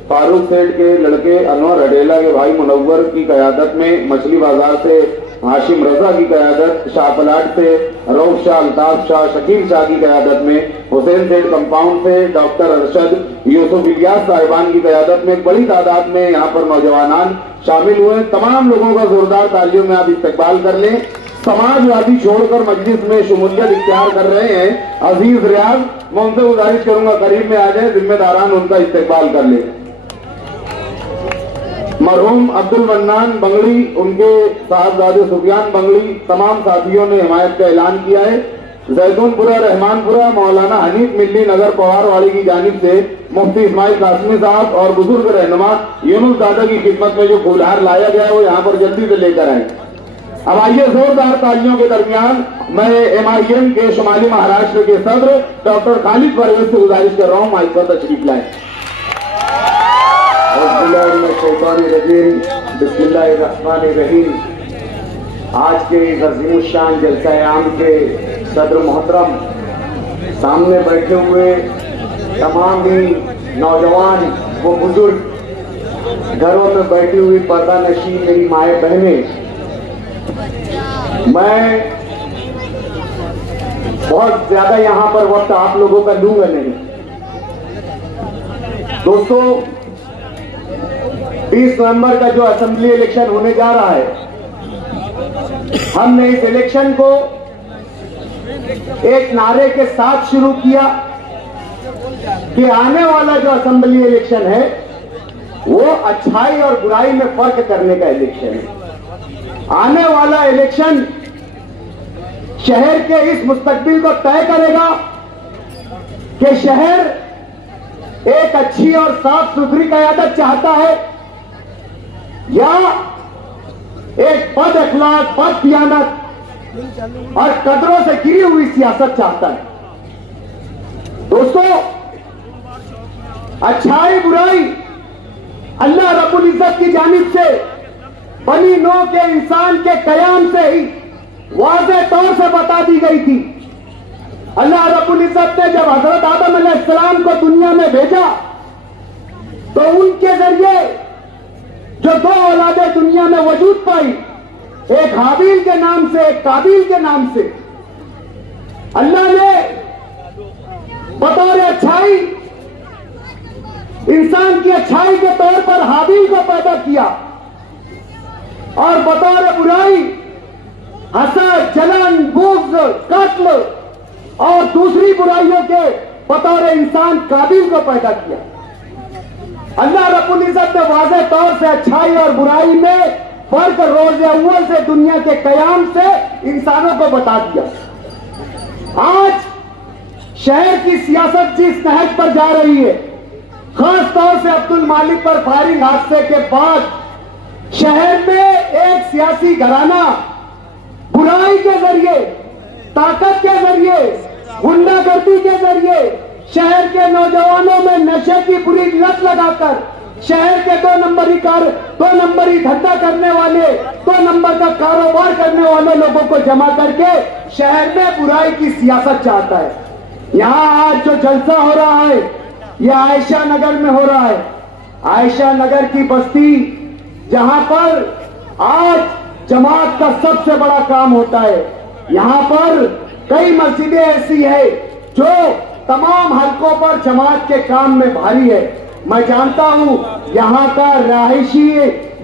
फारूक सेठ के लड़के अनवर अडेला के भाई मुनव्वर की क़यादत में, मछली बाजार से हाशिम रजा की क़यादत, शाहपलाट से रऊफ शाह, अल्ताफ शाह, शकील शाह की क़यादत में, हुसैन सेठ कंपाउंड से डॉक्टर अरशद, यूसुफ इलियास साहिबान की क़यादत में एक बड़ी तादाद में यहाँ पर नौजवान शामिल हुए। तमाम लोगों का जोरदार तालियों में आप इस्तकबाल कर लें। समाजवादी छोड़कर मजलिस में शमूलियत इख्तियार कर रहे हैं अजीज रियाज, मैं उनसे गुजारिश करूंगा करीब में आ जाए, जिम्मेदारान उनका इस्तकबाल कर ले। मरहूम अब्दुल मन्नान बंगड़ी, उनके साहबजादे सुफियान बंगड़ी, तमाम साथियों ने हिमायत का ऐलान किया है। जैतूनपुरा, रहमानपुरा, मौलाना हनीफ मिल्ली नगर पवारवाड़ी की जानिब से मुफ्ती इस्माइल कासमी साहब और बुजुर्ग रहनुमा यूनुस दादा की खिदमत में जो फूलहार लाया गया है वो यहाँ पर जल्दी से लेकर आए। अब आइए जोरदार तालियों के दरमियान मैं MIM के शुमाली महाराष्ट्र के सदर डॉक्टर खालिद परवेज से गुजारिश कर रहा हूँ माइक पर तशरीफ लाएं। बिस्मिल्लाहिर्रहमानिर्रहीम। आज के अज़ीमुश्शान जलसा आम के सदर मोहतरम, सामने बैठे हुए तमाम ही नौजवान व बुजुर्ग, घरों में बैठी हुई पर्दा नशी मेरी माए बहनें, मैं बहुत ज्यादा यहाँ पर वक्त आप लोगों का लूंगा नहीं। दोस्तों, 20 नवंबर का जो असेंबली इलेक्शन होने जा रहा है, हमने इस इलेक्शन को एक नारे के साथ शुरू किया कि आने वाला जो असेंबली इलेक्शन है वो अच्छाई और बुराई में फर्क करने का इलेक्शन है। आने वाला इलेक्शन शहर के इस मुस्तकबिल को तय करेगा कि शहर एक अच्छी और साफ सुथरी क़यादत चाहता है या एक बद अखलाक, बद दियानत और कदरों से गिरी हुई सियासत चाहता है। दोस्तों, अच्छाई बुराई अल्लाह रब्बुल इज्जत की जानिब से बनी नौ के इंसान के कयाम से ही वाज़े तौर से बता दी गई थी। अल्लाह रब्बुल इज्जत ने जब हजरत आदम अलैहिस्सलाम को दुनिया में भेजा तो उनके जरिए जो दो औलादें दुनिया में वजूद पाई, एक हाबील के नाम से, एक काबिल के नाम से, अल्लाह ने बतौर अच्छाई, इंसान की अच्छाई के तौर पर हाबील को पैदा किया और बतौर बुराई हसद, जलन, बुग़्ज़, कत्ल और दूसरी बुराइयों के बतौर इंसान काबिल को पैदा किया। अल्लाह रब्बुल इज्जत ने वाज़े तौर से अच्छाई और बुराई में फर्क रोज़े अव्वल से दुनिया के कयाम से इंसानों को बता दिया। आज शहर की सियासत जिस नहज पर जा रही है, खास तौर से अब्दुल मालिक पर फायरिंग हादसे के बाद शहर में एक सियासी घराना बुराई के जरिए, ताकत के जरिए, गुंडागर्दी के जरिए शहर के नौजवानों में नशे की बुरी लत लगाकर शहर के दो नंबरी धंधा करने वाले, 2 नंबर का कारोबार करने वाले लोगों को जमा करके शहर में बुराई की सियासत चाहता है। यहाँ आज जो जलसा हो रहा है ये आयशा नगर में हो रहा है। आयशा नगर की बस्ती जहां पर आज जमात का सबसे बड़ा काम होता है। यहाँ पर कई मस्जिदें ऐसी है जो तमाम हलकों पर जमात के काम में भारी है। मैं जानता हूं यहाँ का रहायशी,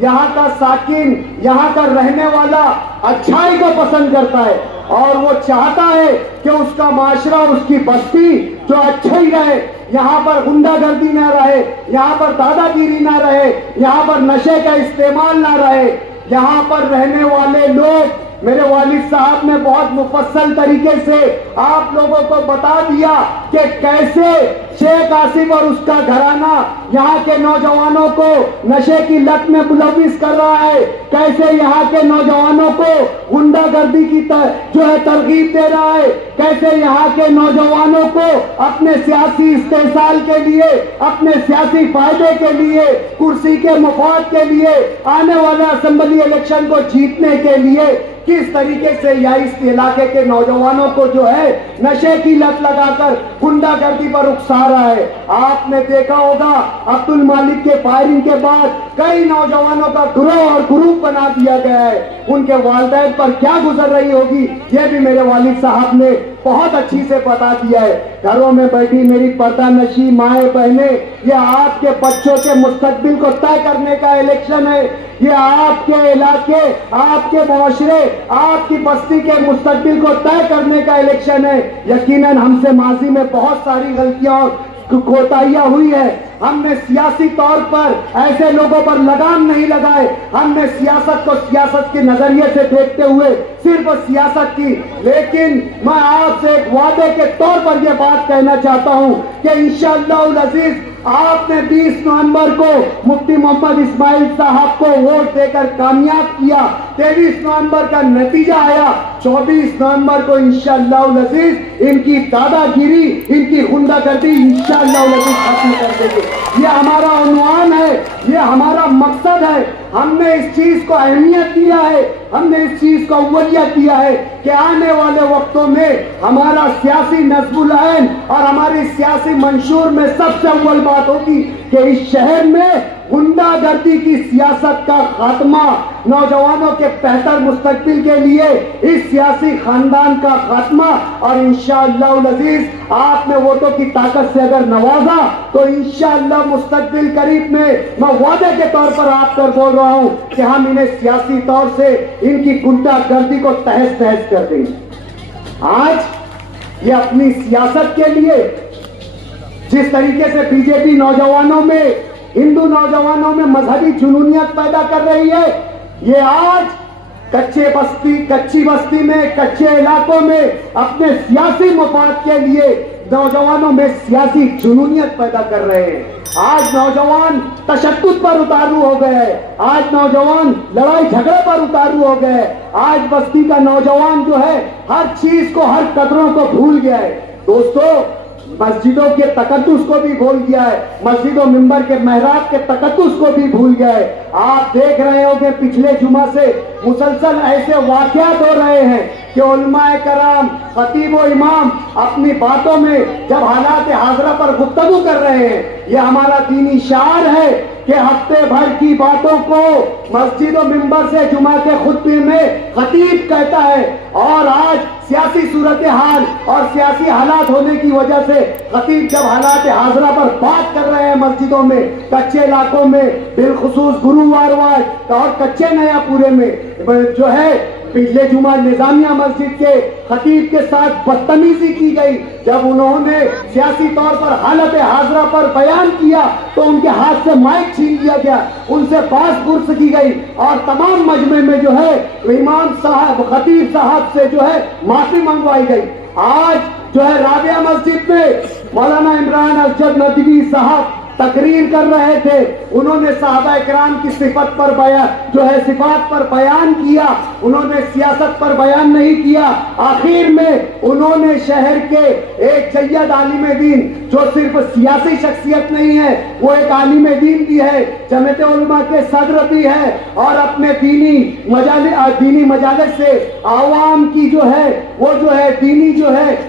यहाँ का साकिन, यहाँ का रहने वाला अच्छाई को पसंद करता है और वो चाहता है कि उसका माशरा, उसकी बस्ती जो अच्छा ही रहे, यहाँ पर गुंडागर्दी ना रहे, यहाँ पर दादागिरी ना रहे, यहाँ पर नशे का इस्तेमाल ना रहे। यहाँ पर रहने वाले लोग, मेरे वालिद साहब ने बहुत मुफस्सल तरीके से आप लोगों को बता दिया कि कैसे शेख आसिफ और उसका घराना यहाँ के नौजवानों को नशे की लत में मुलविस कर रहा है, कैसे यहाँ के नौजवानों को गुंडागर्दी की जो है तरगीब दे रहा है, कैसे यहाँ के नौजवानों को अपने सियासी इस्तेसाल के लिए, अपने सियासी फायदे के लिए, कुर्सी के मुफाद के लिए, आने वाले असेंबली इलेक्शन को जीतने के लिए किस तरीके से या इस इलाके के नौजवानों को जो है नशे की लत लगाकर गुंडागर्दी पर उकसा रहा है। आपने देखा होगा अब्दुल मालिक के फायरिंग के बाद कई नौजवानों का गिरोह और ग्रुप बना दिया गया है। उनके वालिदैन पर क्या गुजर रही होगी यह भी मेरे वालिद साहब ने बहुत अच्छी से बता दिया है। घरों में बैठी मेरी पर्दा नशी माए बहने, ये आपके बच्चों के मुस्तकबिल को तय करने का इलेक्शन है। ये आपके इलाके, आपके मुआशरे, आपकी बस्ती के मुस्तकबिल को तय करने का इलेक्शन है। यकीनन हमसे माजी में बहुत सारी गलतियां और कोताहियां हुई है। हमने सियासी तौर पर ऐसे लोगों पर लगाम नहीं लगाए, हमने सियासत को सियासत के नजरिए से देखते हुए सिर्फ सियासत की। लेकिन मैं आपसे एक वादे के तौर पर यह बात कहना चाहता हूं कि इंशाअल्लाह अजीज आपने 20 नवंबर को मुफ्ती मोहम्मद इस्माइल साहब को वोट देकर कामयाब किया। 23 नवंबर का नतीजा आया। 24 नवंबर को इंशाअल्लाह अजीज इनकी दादागिरी, इनकी गुंडागर्दी इंशाअल्लाह अजीज खत्म कर देंगे। ये हमारा उन्वान है, ये हमारा मकसद है। हमने इस चीज को अहमियत दिया है, हमने इस चीज को अव्वलियत दिया है कि आने वाले वक्तों में हमारा सियासी नस्बुल ऐन और हमारी सियासी मंशूर में सबसे अव्वल बात होगी कि इस शहर में गुंडागर्दी की सियासत का खात्मा, नौजवानों के बेहतर मुस्तकबिल के लिए इस सियासी खानदान का खात्मा। और इंशाअल्लाह अजीज आपने वोटों की ताकत से अगर नवाजा तो इंशाअल्लाह मुस्तकबिल करीब में मैं वादे के तौर पर आप पर बोल रहा हूं कि हम इन्हें सियासी तौर से इनकी गुंडागर्दी को तहस तहस कर देंगे। आज ये अपनी सियासत के लिए जिस तरीके से बीजेपी नौजवानों में, हिंदू नौजवानों में मजहबी जुनूनियत पैदा कर रही है, ये आज कच्ची बस्ती में, कच्चे इलाकों में अपने सियासी मफाद के लिए नौजवानों में सियासी जुनूनियत पैदा कर रहे हैं। आज नौजवान तशद्दुद पर उतारू हो गए हैं, आज नौजवान लड़ाई झगड़े पर उतारू हो गए हैं। आज बस्ती का नौजवान जो है हर चीज को, हर कदरों को भूल गया है। दोस्तों, मस्जिदों के तकद्दुस को भी भूल गया है, मस्जिदों मिंबर के मेहराब के तकद्दुस को भी भूल गया है। आप देख रहे हो कि पिछले जुमा से मुसलसल ऐसे वाकयात हो रहे हैं कि उलमाए कराम, खतीब व इमाम अपनी बातों में जब हालात हाजरा पर गुफ्तगू कर रहे हैं, ये हमारा दीनी शार है कि हफ्ते भर की बातों को मस्जिद और मिंबर से जुमा के खुतबे में खतीब कहता है। और आज सियासी सूरत हाल और सियासी हालात होने की वजह से खतीब जब हालात हाजरा पर बात कर रहे हैं मस्जिदों में, कच्चे इलाकों में, बिलखुसूस गुरुवार और कच्चे नया पूरे में जो है पिछले जुमा निजामिया मस्जिद के खतीब के साथ बदतमीजी की गई। जब उन्होंने सियासी तौर पर हालत हाजरा पर बयान किया तो उनके हाथ से माइक छीन लिया गया, उनसे बात गुर्स की गई और तमाम मजमे में जो है इमाम साहब, खतीब साहब से जो है माफी मंगवाई गई। आज जो है राबिया मस्जिद में मौलाना इमरान अरशद नदवी साहब तकरीर कर रहे थे, उन्होंने सहाबा इकराम की सिफत पर सिफात पर बयान किया, उन्होंने सियासत पर बयान नहीं किया। आखिर में उन्होंने शहर के एक जय्यद आलिम दीन, जो सिर्फ सियासी शख्सियत नहीं है, वो एक आलिम दीन भी है, जमीयत उलमा के सदर भी है, और अपने दीनी मजालिस से आवाम की दीनी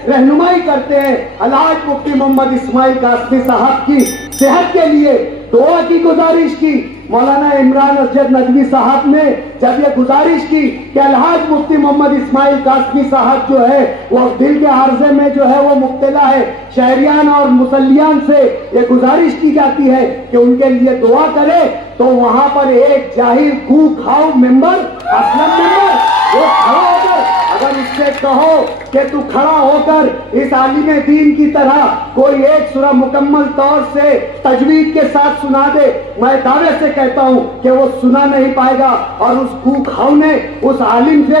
रहनुमाई करते हैं। अलहाज मुफ्ती मोहम्मद इस्माइल कासमी साहब की सेहत के लिए दुआ की गुजारिश की। मौलाना इमरान असजद नदवी साहब ने जब ये गुजारिश की कि अलहाज मुफ्ती मोहम्मद इस्माइल कासमी साहब वो दिल के आर्जे में वो मुब्तला है, शहरियान और मुसल्लियान से ये गुजारिश की जाती है कि उनके लिए दुआ करे, तो वहां पर एक जाहिर खूखाव मेंबर, असलम मेंबर, वो खड़ा होकर अगर इससे कहो कि तू खड़ा होकर इस आलिम दीन की तरह कोई एक सूरा मुकम्मल तौर से तजवीद के साथ सुना दे, मैं दावे से कहता हूं कि वो सुना नहीं पाएगा। और उस खूखाव ने उस आलिम से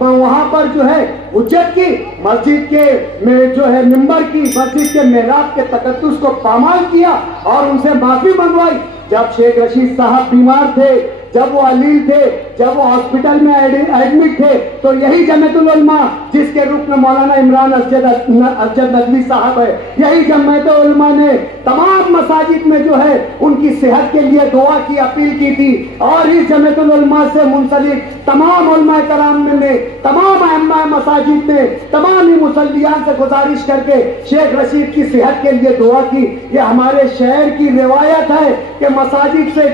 वहां पर हुज्जत की, मस्जिद के में मिंबर की, मस्जिद के मेहराब के तकद्दुस को पामाल किया और उनसे माफी मंगवाई। जब शेख रशीद साहब बीमार थे, जब वो अलील थे, जब वो हॉस्पिटल में एडमिट थे, तो यही जमीयतुल उलमा, जिसके रुकन मौलाना इमरान असजद नदवी साहब है, यही जमीयतुल उलमा ने तमाम मसाजिद में उनकी सेहत के लिए दुआ की अपील की थी। और इस जमीयतुल उलमा से मुंसलिक तमाम उलमा कराम ने, तमाम अइम्मा मसाजिद ने, तमाम ही मुसल्लियान से गुजारिश करके शेख रशीद की सेहत के लिए दुआ की। ये हमारे शहर की रिवायत है कि मसाजिद से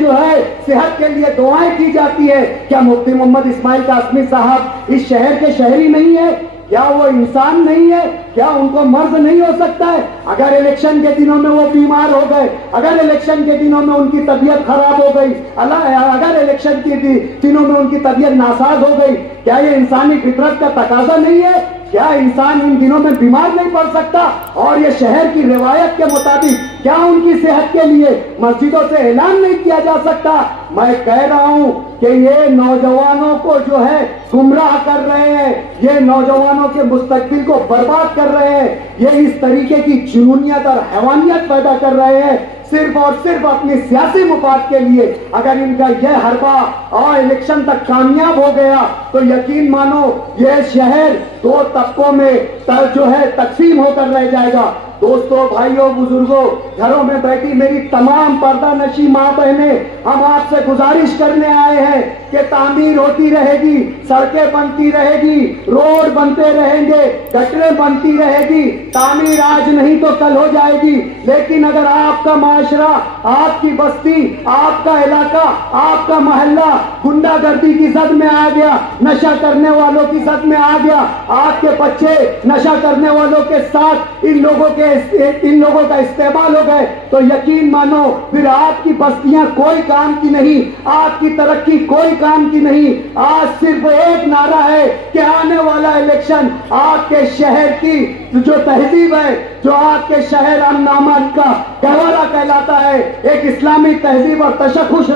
सेहत के लिए दुआएं की जाती है। क्या मुफ्ती मोहम्मद इस्माइल कासमी साहब इस शहर के शहरी नहीं है? क्या वो इंसान नहीं है? क्या उनको मर्ज नहीं हो सकता है? अगर इलेक्शन के दिनों में वो बीमार हो गए, अगर इलेक्शन के दिनों में उनकी तबीयत खराब हो गई, अगर इलेक्शन के दिनों में उनकी तबीयत नासाज हो गई, क्या ये इंसानी फितरत का तकाजा नहीं है? क्या इंसान इन दिनों में बीमार नहीं पड़ सकता? और ये शहर की रिवायत के मुताबिक क्या उनकी सेहत के लिए मस्जिदों से ऐलान नहीं किया जा सकता? मैं कह रहा हूं कि ये नौजवानों को गुमराह कर रहे हैं, ये नौजवानों के मुस्तकबिल को बर्बाद कर रहे हैं, ये इस तरीके की जुनूनियत और हैवानियत पैदा कर रहे हैं सिर्फ और सिर्फ अपनी सियासी मुफाद के लिए। अगर इनका यह हरबा और इलेक्शन तक कामयाब हो गया तो यकीन मानो यह शहर दो तबकों में तकसीम होकर रह जाएगा। दोस्तों, भाइयों, बुजुर्गों, घरों में बैठी मेरी तमाम पर्दा नशी माँ बहनें, हम आपसे गुजारिश करने आए हैं कि तामीर होती रहेगी, सड़कें बनती रहेगी, रोड बनते रहेंगे, गटरें बनती रहेगी, तामीर आज नहीं तो कल हो जाएगी। लेकिन अगर आपका माशरा, आपकी बस्ती, आपका इलाका, आपका मोहल्ला गुंडागर्दी की जद में आ गया, नशा करने वालों की जद में आ गया, आपके बच्चे नशा करने वालों के साथ इन लोगों का इस्तेमाल हो गए, तो यकीन मानो फिर आपकी बस्तियां कोई काम की नहीं, आपकी तरक्की कोई काम की नहीं। आज सिर्फ एक नारा है कि आने वाला इलेक्शन आपके शहर की जो तहजीब है, जो आपके शहर अमन का गहवारा कहलाता है, एक इस्लामी तहजीब और तशख़्ख़ुस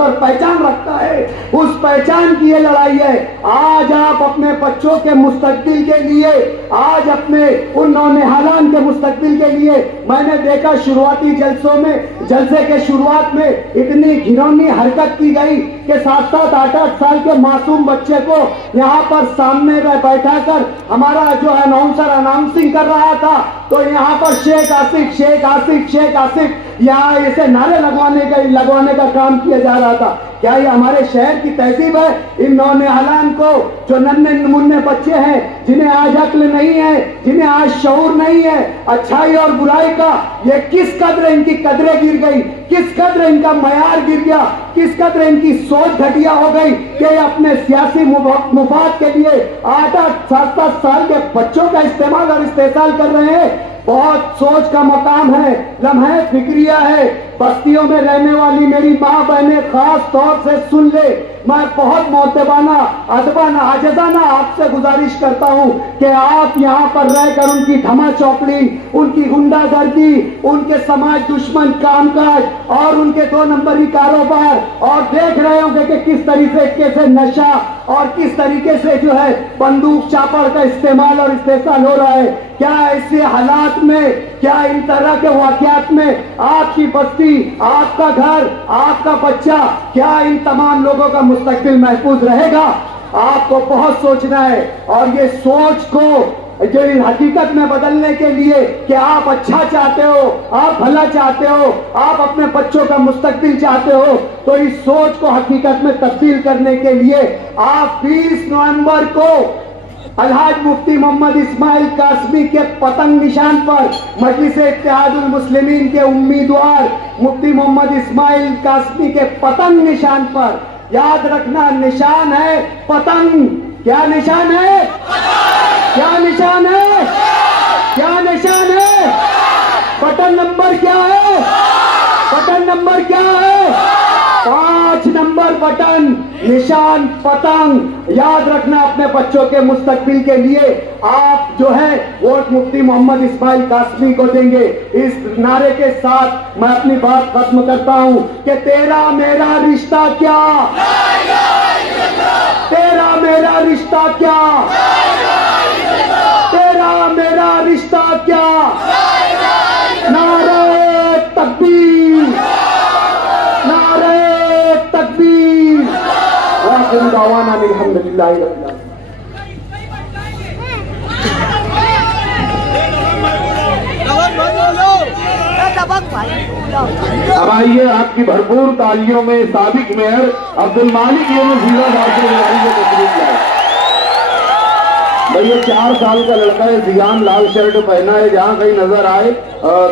और पहचान रखता है, उस पहचान की ये लड़ाई है। आज आप अपने बच्चों के मुस्तकबिल के लिए, आज अपने उन नौनिहालान के मुस्तकबिल के लिए, मैंने देखा शुरुआती जलसे के शुरुआत में इतनी घिनौनी हरकत की गई कि 7-7, 8-8 साल के मासूम बच्चे को यहाँ पर सामने बैठा कर हमारा अनाउंसर अनाउंसिंग कर रहा था, तो यहाँ पर शेख आसिफ, शेख आसिफ, शेख आसिफ, यहाँ ऐसे नारे लगवाने का काम किया जा रहा था। क्या ये हमारे शहर की तहजीब है? इन नौनिहालान को, जो नन्हे मुन्ने बच्चे हैं, जिन्हें आज अक्ल नहीं है, जिन्हें आज शऊर नहीं है अच्छाई और बुराई का, ये किस कदर इनकी कदरें गिर गई, किस कदर इनका मयार गिर गया, किस कदर इनकी सोच घटिया हो गई कि अपने सियासी मुफाद के लिए 8-8, 7-7 साल के बच्चों का इस्तेमाल और इस्तेसाल कर रहे हैं। बहुत सोच का मकाम है, लम्हे फिक्रिया है। बस्तियों में रहने वाली मेरी माँ बहनें खास तौर से सुन ले, मैं बहुत मोहतबाना, अदबाना, आजदाना आपसे गुजारिश करता हूँ कि आप यहाँ पर रहकर उनकी धमा चौकड़ी, उनकी गुंडागर्दी, उनके समाज दुश्मन कामकाज और उनके 2 नंबरी कारोबार, और देख रहे होंगे कि किस तरीके से नशा और किस तरीके से बंदूक चापड़ का इस्तेमाल और इस्तेसाल हो रहा है। क्या ऐसे हालात में, क्या इन तरह के वाकयात में आपकी बस्ती, आपका घर, आपका बच्चा, क्या इन तमाम लोगों का मुस्तकबिल महफूज रहेगा? आपको बहुत सोचना है। और ये सोच को जो हकीकत में बदलने के लिए कि आप अच्छा चाहते हो, आप भला चाहते हो, आप अपने बच्चों का मुस्तकबिल चाहते हो, तो इस सोच को हकीकत में तब्दील करने के लिए आप 20 नवंबर को अलहाज मुफ्ती मोहम्मद इस्माइल कासमी के पतंग निशान पर मजलिस इत्तेहादुल मुस्लिमीन के उम्मीदवार मुफ्ती मोहम्मद इस्माइल कासमी के पतंग निशान पर, याद रखना निशान है पतंग। क्या निशान है? क्या निशान है? क्या निशान है? बटन नंबर क्या है? बटन नंबर क्या है? 5 नंबर बटन, निशान पतंग। याद रखना, अपने बच्चों के मुस्तकबिल के लिए आप जो है वोट मुफ्ती मोहम्मद इस्माइल कासमी को देंगे। इस नारे के साथ मैं अपनी बात खत्म करता हूं कि तेरा मेरा रिश्ता क्या, तेरा मेरा रिश्ता क्या, तेरा मेरा रिश्ता क्या, नारे तकबीर, नारे तकबीर। वाक़िअ दावाना अल्हम्दुलिल्लाहि रब्बिल आलमीन। अब आइए आपकी भरपूर तालियों में साबिक मेयर अब्दुल मालिक यूनुसीसा साहब को तशरीफ लाए। भाई ये 4 साल का लड़का है, जियान लाल शर्ट पहना है, जहाँ कहीं नजर आए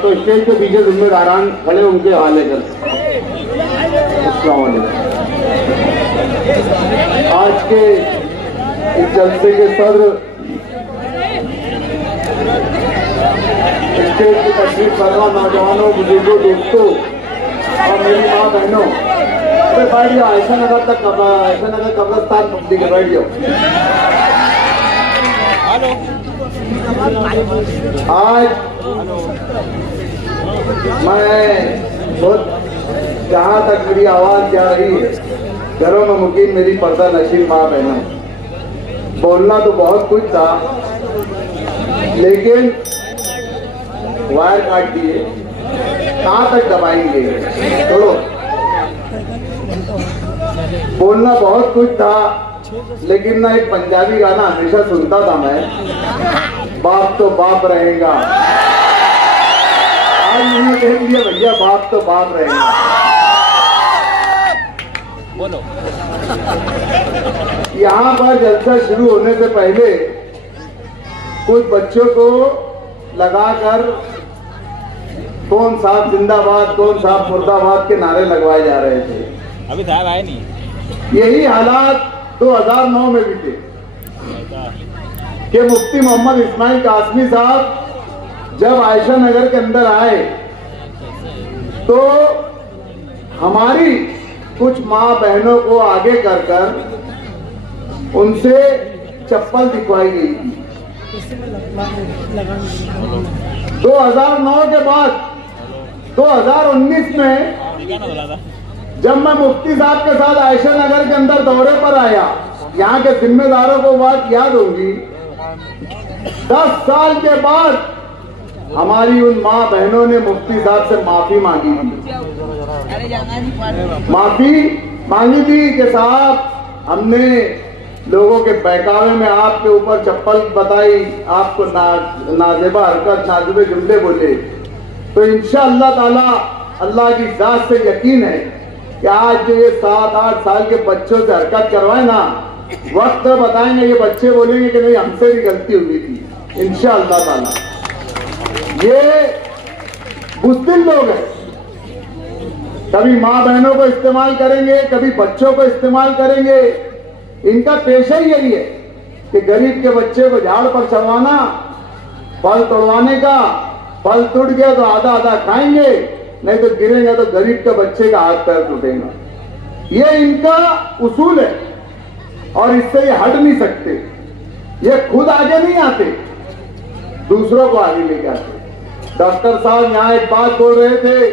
तो स्टेज के पीछे जिम्मेदारान खड़े उनके हवाले कर। आज के इस जलसे के सदर स्टेज की तशरीफ फरमा नौजवानों, बुजुर्गों, दोस्तों और मेरी माँ बहनों, अरे बैठ जाओ। ऐसा नगर तक ऐसा नगर कब्रस्तान पब्लिक है, बैठ जाओ। आज मैं बहुत, जहाँ तक मेरी आवाज जा रही है, घरों में मुकीम मेरी पर्दा नशीन माँ बहनों, बोलना तो बहुत कुछ था लेकिन वायर काट दिए, कहाँ तक दबाएंगे? छोड़ो, बोलना बहुत कुछ था लेकिन ना एक पंजाबी गाना हमेशा सुनता था मैं, बाप तो बाप रहेगा। आज मैंने कह दिया भैया बाप तो बाप रहेगा। बोलो। यहाँ पर जलसा शुरू होने से पहले कुछ बच्चों को लगाकर कौन साहब जिंदाबाद, कौन साहब मुर्दाबाद के नारे लगवाए जा रहे थे। अभी साहब आए नहीं। यही हालात 2009 में भी थे कि मुफ्ती मोहम्मद इस्माइल कासमी साहब जब आयशा नगर के अंदर आए तो हमारी कुछ माँ बहनों को आगे कर उनसे चप्पल दिखवाई गई थी। 2009 के बाद 2019 में जब मैं मुफ्ती साहब के साथ आयशा नगर के अंदर दौरे पर आया, यहाँ के जिम्मेदारों को बात याद होगी, 10 साल के बाद हमारी उन माँ बहनों ने मुफ्ती साहब से माफी मांगी थी। माफी मांगी थी कि साहब हमने लोगों के बहकावे में आपके ऊपर चप्पल बताई, आपको नाजेबा हरकत, नाजुबे जुमले बोले, तो इंशाअल्लाह ताला अल्लाह की जात से यकीन है कि आज जो ये 7-8 साल के बच्चों से हरकत करवाए ना, वक्त बताएंगे, ये बच्चे बोलेंगे कि नहीं हमसे भी गलती हुई थी इंशाअल्लाह ताला। ये बुज़दिल लोग हैं, कभी माँ बहनों को इस्तेमाल करेंगे, कभी बच्चों को इस्तेमाल करेंगे। इनका पेशा ही यही है कि गरीब के बच्चे को झाड़ पर चढ़वाना, फल तोड़वाने का, फल टूट गया तो आधा आधा खाएंगे, नहीं तो गिरेगा तो गरीब के बच्चे का हाथ पैर टूटेगा। ये इनका उसूल है और इससे ये हट नहीं सकते। ये खुद आगे नहीं आते, दूसरों को आगे लेके आते। डॉक्टर साहब यहाँ एक बात बोल रहे थे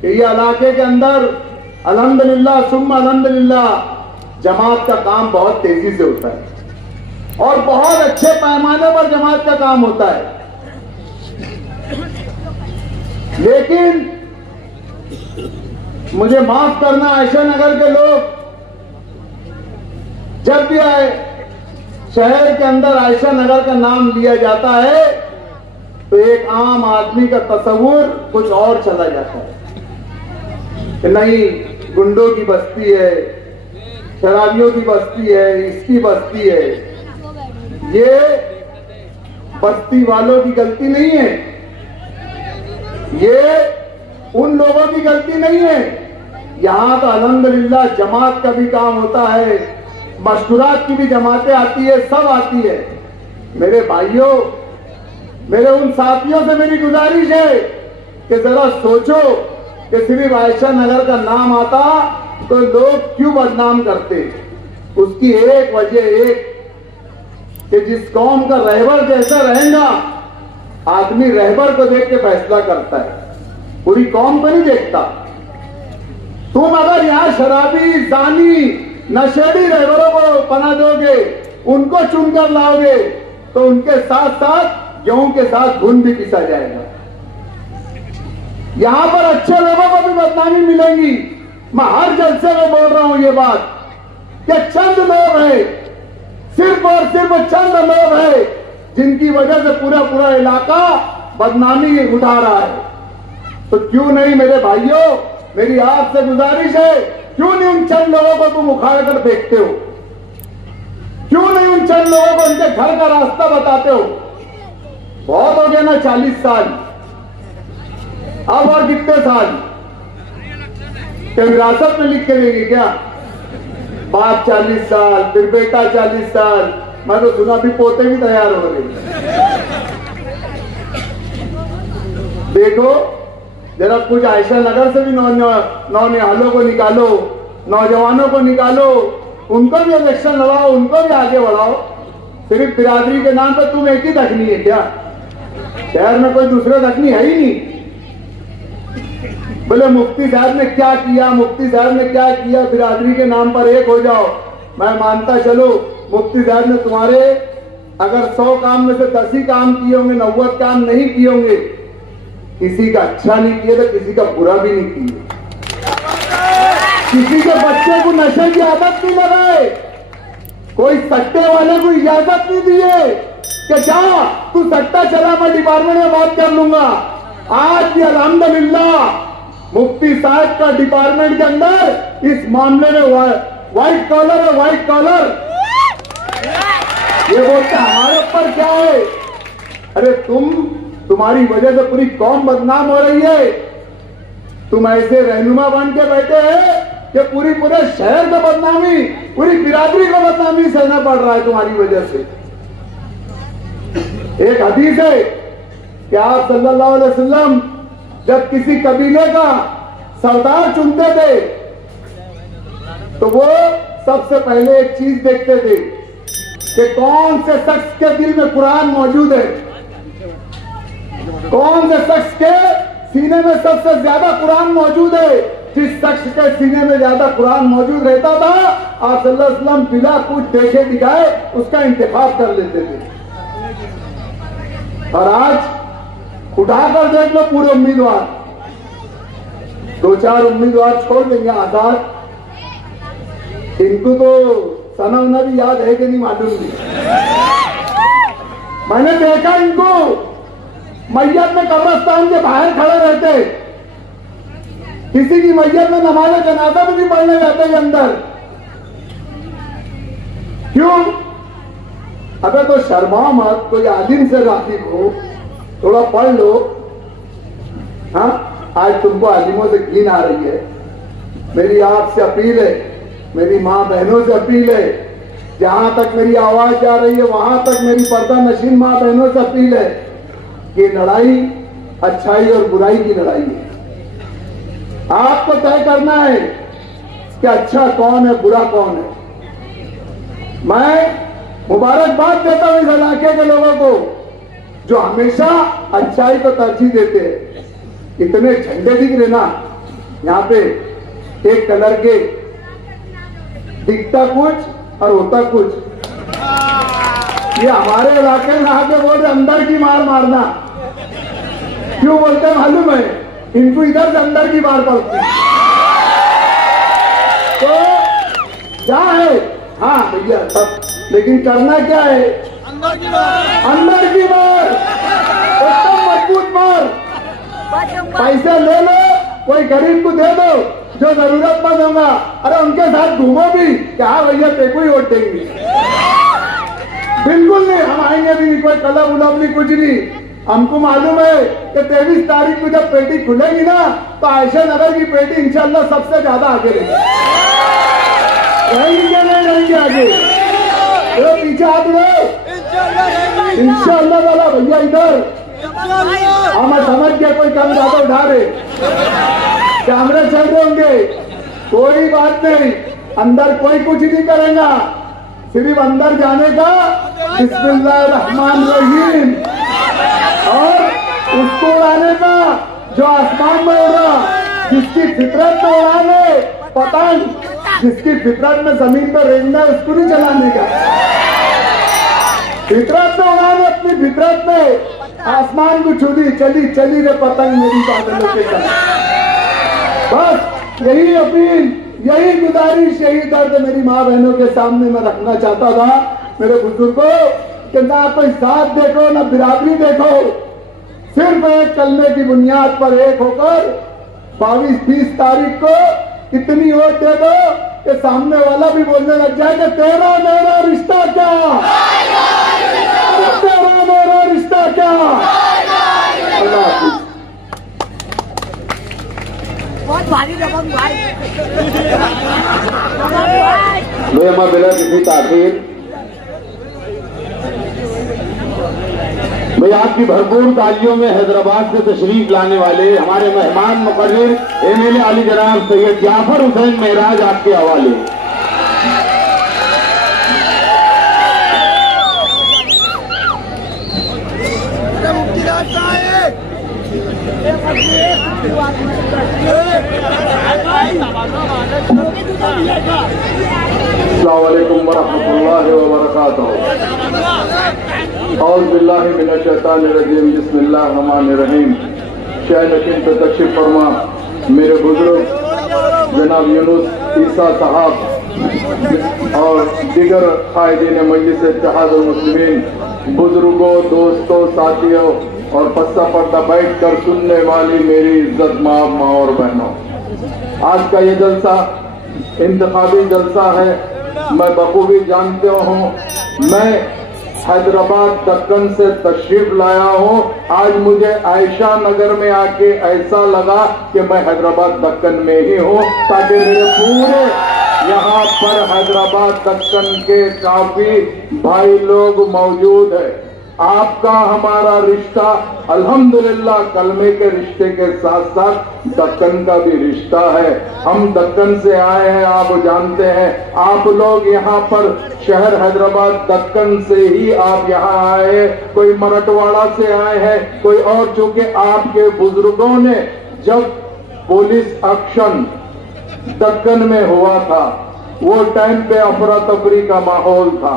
कि ये इलाके के अंदर अल्हम्दुलिल्लाह सुम्मा अल्हम्दुलिल्लाह जमात का काम बहुत तेजी से होता है और बहुत अच्छे पैमाने पर जमात का काम होता है। लेकिन मुझे माफ करना, आयशा नगर के लोग, जब भी आए शहर के अंदर आयशा नगर का नाम लिया जाता है तो एक आम आदमी का तस्वुर कुछ और चला जाता है कि नहीं, गुंडों की बस्ती है, शराबियों की बस्ती है, इसकी बस्ती है। ये बस्ती वालों की गलती नहीं है, ये उन लोगों की गलती नहीं है। यहां तो अल्हम्दुलिल्लाह जमात का भी काम होता है, मशकुरात की भी जमातें आती है, सब आती है। मेरे भाइयों, मेरे उन साथियों से मेरी गुजारिश है कि जरा सोचो कि सिर्फ आयशा नगर का नाम आता तो लोग क्यों बदनाम करते। उसकी एक वजह एक कि जिस कौम का रहबर जैसा रहेगा, आदमी रहबर को देख के फैसला करता है, पूरी कौम को नहीं देखता। तुम अगर यहां शराबी, जानी, नशेड़ी रहबरों को पना दोगे, उनको चुनकर लाओगे, तो उनके साथ साथ गेहूं के साथ घुन भी पिसा जाएगा। यहां पर अच्छे लोगों को भी बदनामी मिलेगी। मैं हर जलसे में बोल रहा हूं ये बात कि चंद लोग हैं, सिर्फ और सिर्फ चंद लोग हैं जिनकी वजह से पूरा पूरा इलाका बदनामी उठा रहा है। तो क्यों नहीं मेरे भाइयों, मेरी आपसे गुजारिश है, क्यों नहीं उन चंद लोगों को तुम उखाड़ कर देखते हो? क्यों नहीं उन चंद लोगों को उनके घर का रास्ता बताते हो? बहुत हो गया ना 40 साल, अब और कितने साल विरासत में लिख के देंगे क्या? बाप 40 साल, फिर बेटा 40 साल, मैं तो सुना भी पोते भी तैयार हो रहे। देखो जरा कुछ आयशा नगर से भी नौनिहालों को निकालो, नौजवानों को निकालो, उनको भी इलेक्शन लड़ाओ, उनको भी आगे बढ़ाओ। सिर्फ बिरादरी के नाम पर तुम एक ही दखनी है क्या? शहर में कोई दूसरा दखनी है ही नहीं। बोले मुफ्ती साहब ने क्या किया, मुफ्ती साहब ने क्या किया, बिरादरी के नाम पर एक हो जाओ। मैं मानता चलो मुफ्ती साहब ने तुम्हारे अगर 100 काम में से 10 ही काम किए होंगे, 90 काम नहीं किए होंगे। किसी का अच्छा नहीं किया तो किसी का बुरा भी नहीं किया। किसी के बच्चे को नशे की आदत नहीं लगाए, कोई सट्टे वाले को इजाजत नहीं दिए कि जा तू सट्टा चला, मैं डिपार्टमेंट में बात कर लूंगा। आज भी अल्हम्दुलिल्लाह मुफ्ती साहब का डिपार्टमेंट के अंदर इस मामले में व्हाइट कॉलर है, व्हाइट कॉलर। ये बोलते हमारे ऊपर क्या है? अरे तुम्हारी वजह से पूरी कौम बदनाम हो रही है। तुम ऐसे रहनुमा बन के बैठे हैं कि पूरे शहर को बदनामी, पूरी बिरादरी को बदनामी सहना पड़ रहा है तुम्हारी वजह से। एक हदीस है कि आप सल्लल्लाहु अलैहि वसल्लम जब किसी कबीले का सरदार चुनते थे तो वो सबसे पहले एक चीज देखते थे कि कौन से शख्स के दिल में कुरान मौजूद है, कौन से शख्स के सीने में सबसे ज्यादा कुरान मौजूद है। जिस शख्स के सीने में ज्यादा कुरान मौजूद रहता था, आप सल्लल्लाहु अलैहि वसल्लम बिना कुछ देखे दिखाए उसका इंतखाब कर लेते थे। और आज उठाकर देख लो पूरे उम्मीदवार, 2-4 उम्मीदवार छोड़ देंगे आजाद। इनको तो सना उना भी याद है कि नहीं मालूम नहीं। मैंने देखा इनको मैयत में कब्रिस्तान के बाहर खड़े रहते, किसी की मैयत में नमाज़े जनाजा भी नहीं पढ़ने जाते के अंदर। क्यों? अबे तो शर्मा मत, कोई आलिम से राकिब हो, थोड़ा पढ़ लो। हाँ, आज तुमको आलिमों से घिन आ रही है। मेरी आपसे अपील है, मेरी माँ बहनों से अपील है, जहां तक मेरी आवाज जा रही है वहां तक मेरी पर्दा नशीन माँ बहनों से अपील है कि लड़ाई अच्छाई और बुराई की लड़ाई है। आपको तय करना है कि अच्छा कौन है, बुरा कौन है। मैं मुबारकबाद देता हूं इस इलाके के लोगों को जो हमेशा अच्छाई को तरजीह देते हैं। इतने झंडे दिख रहे ना यहाँ पे, एक कलर के, दिखता कुछ और होता कुछ। ये हमारे इलाके में आके बोल रहे अंदर की मार मारना। क्यों बोलते हैं मालूम है? इनको इधर से अंदर की बात पड़ती है। तो क्या है? हाँ भैया सब, लेकिन करना क्या है? अंदर की मार, एकदम मजबूत मार। पैसे ले लो, कोई गरीब को दे दो, जो जरूरतमंद होगा, अरे उनके साथ घूमो भी। क्या भैया तेको ही वोट देंगे? बिल्कुल नहीं, हम आएंगे भी नहीं, कोई कलम उलम नहीं, कुछ नहीं। हमको मालूम है कि 23 तारीख को जब पेटी खुलेगी ना, तो आयशा नगर की पेटी इंशाल्लाह सबसे ज्यादा आगे रहेंगे। नहीं रहेंगे आगे, तो पीछे हाथ लो इंशाल्लाह वाला भैया। इधर हम समझ के कोई कम ज्यादा उठा रहे, कैमरे चल रहे होंगे, कोई बात नहीं, अंदर कोई कुछ नहीं करेगा, सिर्फ अंदर जाने का बिस्मिल्लाहिर्रहमानिर्रहीम और उसको उड़ाने का जो आसमान में उड़ा, जिसकी फितरत में उड़ाने पतंग, जिसकी फितरत में जमीन पर रेंगना है उसको नहीं चलाने का। फितरत में उड़ाने, अपनी फितरत में आसमान को छूली, चली चली रे पतंग मेरी बादलों के साथ। बस यही अपील, यही गुजारिश, यही दर्द मेरी माँ बहनों के सामने मैं रखना चाहता था मेरे बुजुर्गों, कि ना कोई साथ देखो ना बिरादरी देखो, सिर्फ एक कलमे की बुनियाद पर एक होकर 22-30 तारीख को इतनी वोट दे दो कि सामने वाला भी बोलने लग जाए कि तेरा मेरा रिश्ता क्या, तेरा मेरा रिश्ता क्या। अल्लाह हाफिज। बहुत भारी रकम भाई। मैं बिना किसी ताखीर भाई आपकी भरपूर तालियों में हैदराबाद से तशरीफ लाने वाले हमारे मेहमान मुकर्रिर MLA अली जनाब सैयद जाफर हुसैन महराज आपके हवाले। अस्सलामु अलैकुम वरहमतुल्लाहि वबरकातुहू। औज़ु बिल्लाहि मिनश शैतानिर रजीम, बिस्मिल्लाहिर रहमानिर रहीम। शायद अकीम पे तशरीफ फरमा मेरे बुजुर्ग जनाब यूनुस ईसा साहब और दीगर कायदीन मजलिस इत्तेहादुल मुस्लिमीन, बुजुर्गों, दोस्तों, साथियों और पस्सा पर्दा बैठ कर सुनने वाली मेरी इज्जत माँ और बहनों, आज का ये जलसा इंतखाबी जलसा है। मैं बखूबी जानते हूँ, मैं हैदराबाद दक्कन से तशरीफ लाया हूँ। आज मुझे आयशा नगर में आके ऐसा लगा कि मैं हैदराबाद दक्कन में ही हूँ, ताकि मेरे पूरे यहाँ पर हैदराबाद दक्कन के काफी भाई लोग मौजूद है। आपका हमारा रिश्ता अल्हम्दुलिल्लाह कलमे के रिश्ते के साथ साथ दक्कन का भी रिश्ता है। हम दक्कन से आए हैं, आप जानते हैं। आप लोग यहाँ पर शहर हैदराबाद दक्कन से ही आप यहाँ आए हैं, कोई मराठवाड़ा से आए हैं, कोई और। चूंकि आपके बुजुर्गों ने जब पुलिस एक्शन दक्कन में हुआ था, वो टाइम पे अफरा तफरी का माहौल था।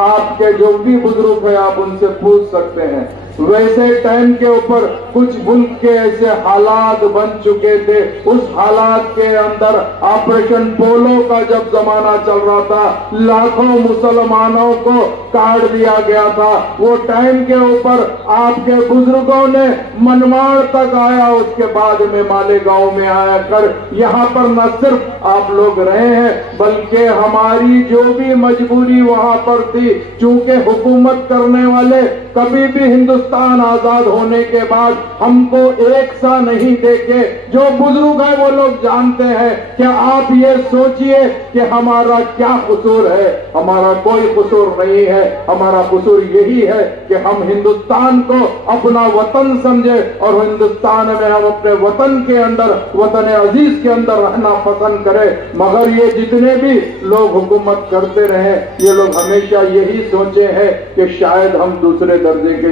आपके जो भी बुजुर्ग है आप उनसे पूछ सकते हैं। वैसे टाइम के ऊपर कुछ मुल्क के ऐसे हालात बन चुके थे, उस हालात के अंदर ऑपरेशन पोलो का जब जमाना चल रहा था, लाखों मुसलमानों को काट दिया गया था। वो टाइम के ऊपर आपके बुजुर्गों ने मनमाड़ तक आया, उसके बाद में मालेगांव में आया कर यहाँ पर न सिर्फ आप लोग रहे हैं, बल्कि हमारी जो भी मजबूरी वहां पर थी, चूंकि हुकूमत करने वाले कभी भी हिंदुस्तान आजाद होने के बाद हमको एक सा नहीं देखे। जो बुजुर्ग है वो लोग जानते हैं कि आप ये सोचिए कि हमारा क्या कसूर है। हमारा कोई कसूर नहीं है, हमारा कसूर यही है कि हम हिंदुस्तान को अपना वतन समझे और हिंदुस्तान में हम अपने वतन के अंदर, वतन अजीज के अंदर रहना पसंद करें। मगर ये जितने भी लोग हुकूमत करते रहे, ये लोग हमेशा यही सोचे हैं कि शायद हम दूसरे दर्जे के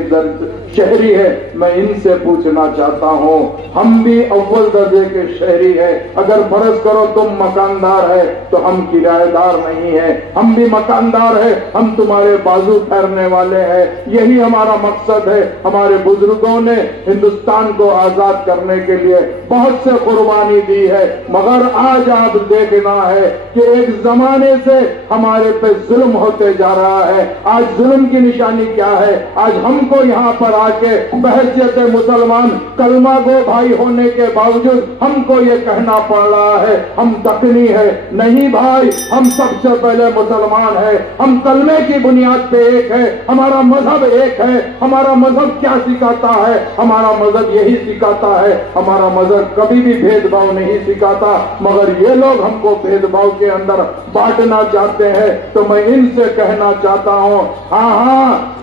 शहरी है, मैं इनसे पूछना चाहता हूँ, हम भी अव्वल दर्जे के शहरी है। अगर फर्ज करो तुम मकानदार है तो हम किराएदार नहीं है, हम भी मकानदार है, हम तुम्हारे बाजू फेरने वाले हैं। यही हमारा मकसद है। हमारे बुजुर्गों ने हिंदुस्तान को आजाद करने के लिए बहुत से कुर्बानी दी है, मगर आज आप देखना है कि एक जमाने से हमारे पे जुल्म होते जा रहा है। आज जुल्म की निशानी क्या है? आज हमको यहाँ पर आके बहैसियत मुसलमान कलमा गो भाई होने के बावजूद हमको ये कहना पड़ रहा है हम दखनी है। नहीं भाई, हम सबसे पहले मुसलमान है, हम कलमे की बुनियाद पे एक है, हमारा मजहब एक है। हमारा मजहब क्या सिखाता है? हमारा मजहब यही सिखाता है, हमारा मजहब कभी भी भेदभाव नहीं सिखाता, मगर ये लोग हमको भेदभाव के अंदर बांटना चाहते हैं। तो मैं इनसे कहना चाहता हूं, हाँ,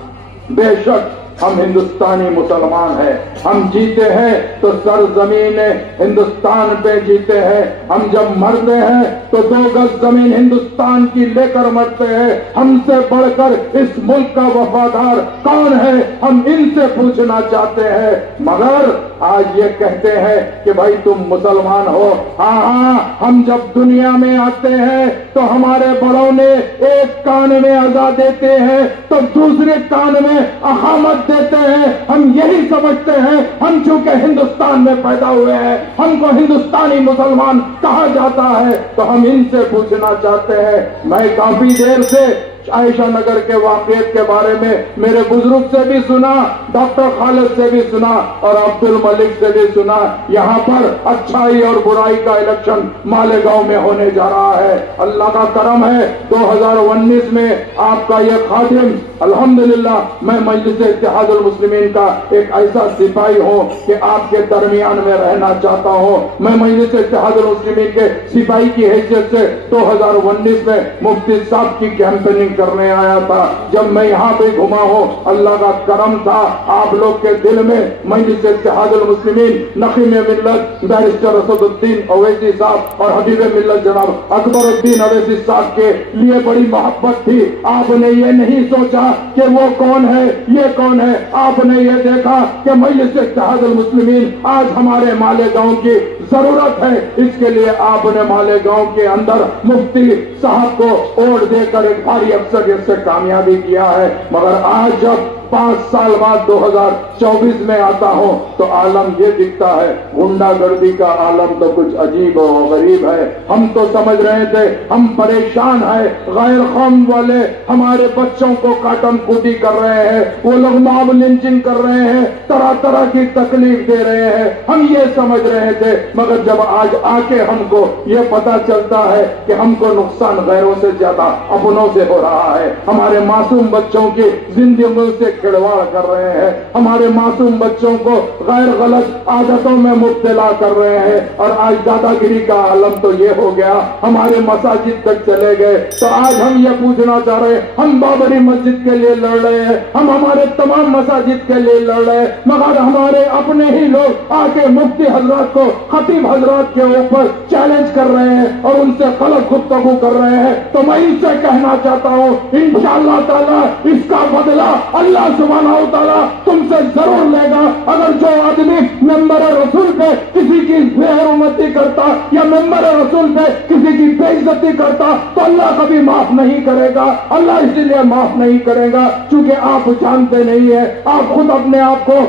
बेशक हम हिंदुस्तानी मुसलमान हैं, हम जीते हैं तो सरजमीन हिंदुस्तान पे जीते हैं। हम जब मरते हैं तो 2 गज जमीन हिंदुस्तान की लेकर मरते हैं। हमसे बढ़कर इस मुल्क का वफादार कौन है? हम इनसे पूछना चाहते हैं। मगर आज ये कहते हैं कि भाई तुम मुसलमान हो। हाँ, हम जब दुनिया में आते हैं तो हमारे बड़ों ने एक कान में अज़ा देते हैं तो दूसरे कान में अहामत देते हैं। हम यही समझते हैं हम चूंकि हिंदुस्तान में पैदा हुए हैं हमको हिंदुस्तानी मुसलमान कहा जाता है। तो हम इनसे पूछना चाहते हैं। मैं काफी देर से आयशा नगर के वाक़ियत के बारे में मेरे बुजुर्ग से भी सुना, डॉक्टर खालिद से भी सुना और अब्दुल मलिक से भी सुना। यहाँ पर अच्छाई और बुराई का इलेक्शन मालेगांव में होने जा रहा है। अल्लाह का करम है 2019 में आपका यह खादिम, अल्हम्दुलिल्लाह मैं मजलिस इत्तेहादुल मुस्लिमीन का एक ऐसा सिपाही हूँ कि आपके दरमियान में रहना चाहता हूँ। मैं मजलिस इत्तेहादुल मुस्लिमीन के सिपाही की हैसियत से 2019 में मुफ्ती साहब की कैंपेनिंग करने आया था। जब मैं यहाँ पे घुमा हूँ, अल्लाह का करम था आप लोग के दिल में मजलिस इत्तेहादुल मुस्लिमीन नकीम मिल्लत बैरिस्टर असदुद्दीन ओवैसी साहब और हबीब मिल्लत जनाब अकबरुद्दीन ओवैसी साहब के लिए बड़ी मोहब्बत थी। आपने ये नहीं सोचा कि वो कौन है, ये कौन है, आपने ये देखा कि मजलिस इत्तेहादुल मुस्लिमीन आज हमारे मालेगांव की जरूरत है। इसके लिए आपने मालेगांव के अंदर मुफ्ती साहब को वोट देकर एक भारी अक्सरियत से कामयाबी किया है। मगर आज जब 5 साल बाद 2024 में आता हूं तो आलम ये दिखता है, गुंडागर्दी का आलम तो कुछ अजीब और गरीब है। हम तो समझ रहे थे हम परेशान है, गैर कौम वाले हमारे बच्चों को काटन कूटी कर रहे हैं, वो लोग मॉब लिंचिंग कर रहे हैं, तरह तरह की तकलीफ दे रहे हैं, हम ये समझ रहे थे। मगर जब आज आके हमको ये पता चलता है कि हमको नुकसान गैरों से ज्यादा अपनों से हो रहा है, हमारे मासूम बच्चों की जिंदगियों से खिलवाड़ कर रहे हैं, हमारे मासूम बच्चों को गैर गलत आदतों में मुब्तला कर रहे हैं। और आज दादागिरी का आलम तो ये हो गया, हमारे मसाजिद तक चले गए। तो आज हम ये पूछना चाह रहे हैं, हम बाबरी मस्जिद के लिए लड़ रहे हैं, हम हमारे तमाम मसाजिद के लिए लड़ रहे हैं, मगर हमारे अपने ही लोग आके मुफ्ती हजरात को, खतीब हजरात के ऊपर चैलेंज कर रहे हैं और उनसे गलत गुफ्तगू कर रहे हैं। तो मैं इनसे कहना चाहता हूँ इंशाअल्लाह ताला इसका बदला अल्लाह सुब्हानहू तआला तुमसे जरूर लेगा। अगर जो आदमी मेंबर रसूल पे किसी की बेहरमती करता या मेंबर रसूल पे किसी की बेइज्जती करता तो अल्लाह कभी माफ नहीं करेगा। अल्लाह इसीलिए माफ नहीं करेगा क्योंकि आप जानते नहीं है, आप खुद अपने आप को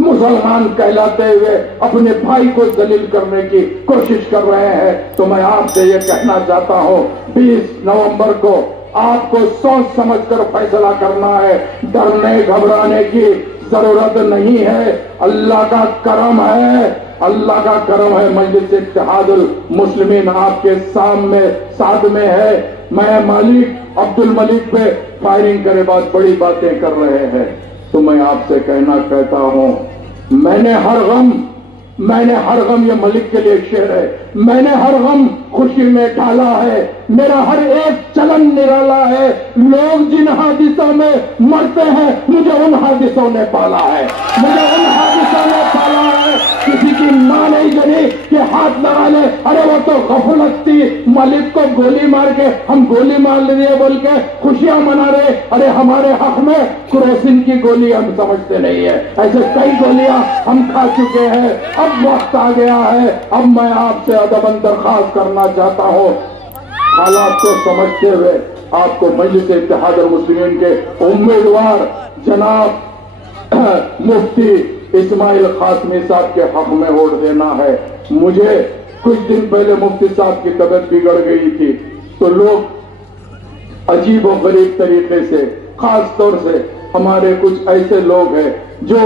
मुसलमान कहलाते हुए अपने भाई को दलील करने की कोशिश कर रहे हैं। तो मैं आपसे ये कहना चाहता हूँ 20 नवंबर को आपको सोच समझकर फैसला करना है, डरने घबराने की जरूरत नहीं है। अल्लाह का करम है, अल्लाह का करम है। मजलिस इत्तेहादुल मुस्लिमीन आपके सामने साथ में है। मैं मालिक अब्दुल मलिक पे फायरिंग करे बाद बड़ी बातें कर रहे हैं, तो मैं आपसे कहता हूं मैंने हर गम ये मलिक के लिए शेर है, मैंने हर गम खुशी में डाला है, मेरा हर एक चलन निराला है। लोग जिन हादिसों में मरते हैं मुझे उन हादिसों ने पाला है, मुझे उन हादिसों ने पाला है। किसी की मां नहीं जली, कि हाथ लगा ले, अरे वो तो गफलत थी, मलिक को गोली मार के हम गोली मार लिए बोल के खुशियां मना रहे। अरे हमारे हक में क्रोसिन की गोली हम समझते नहीं है, ऐसे कई गोलियां हम खा चुके हैं। अब वक्त आ गया है, अब मैं आपसे अदबन दरखास्त करना चाहता हूं, हालात को समझते हुए आपको मजलिस इत्तेहादुल मुस्लिमीन के उम्मीदवार जनाब मुफ्ती इस्माइल कासमी साहब के हक में वोट देना है। मुझे कुछ दिन पहले मुफ्ती साहब की तबीयत बिगड़ गई थी, तो लोग अजीब और गरीब तरीके से, खास तौर से हमारे कुछ ऐसे लोग हैं जो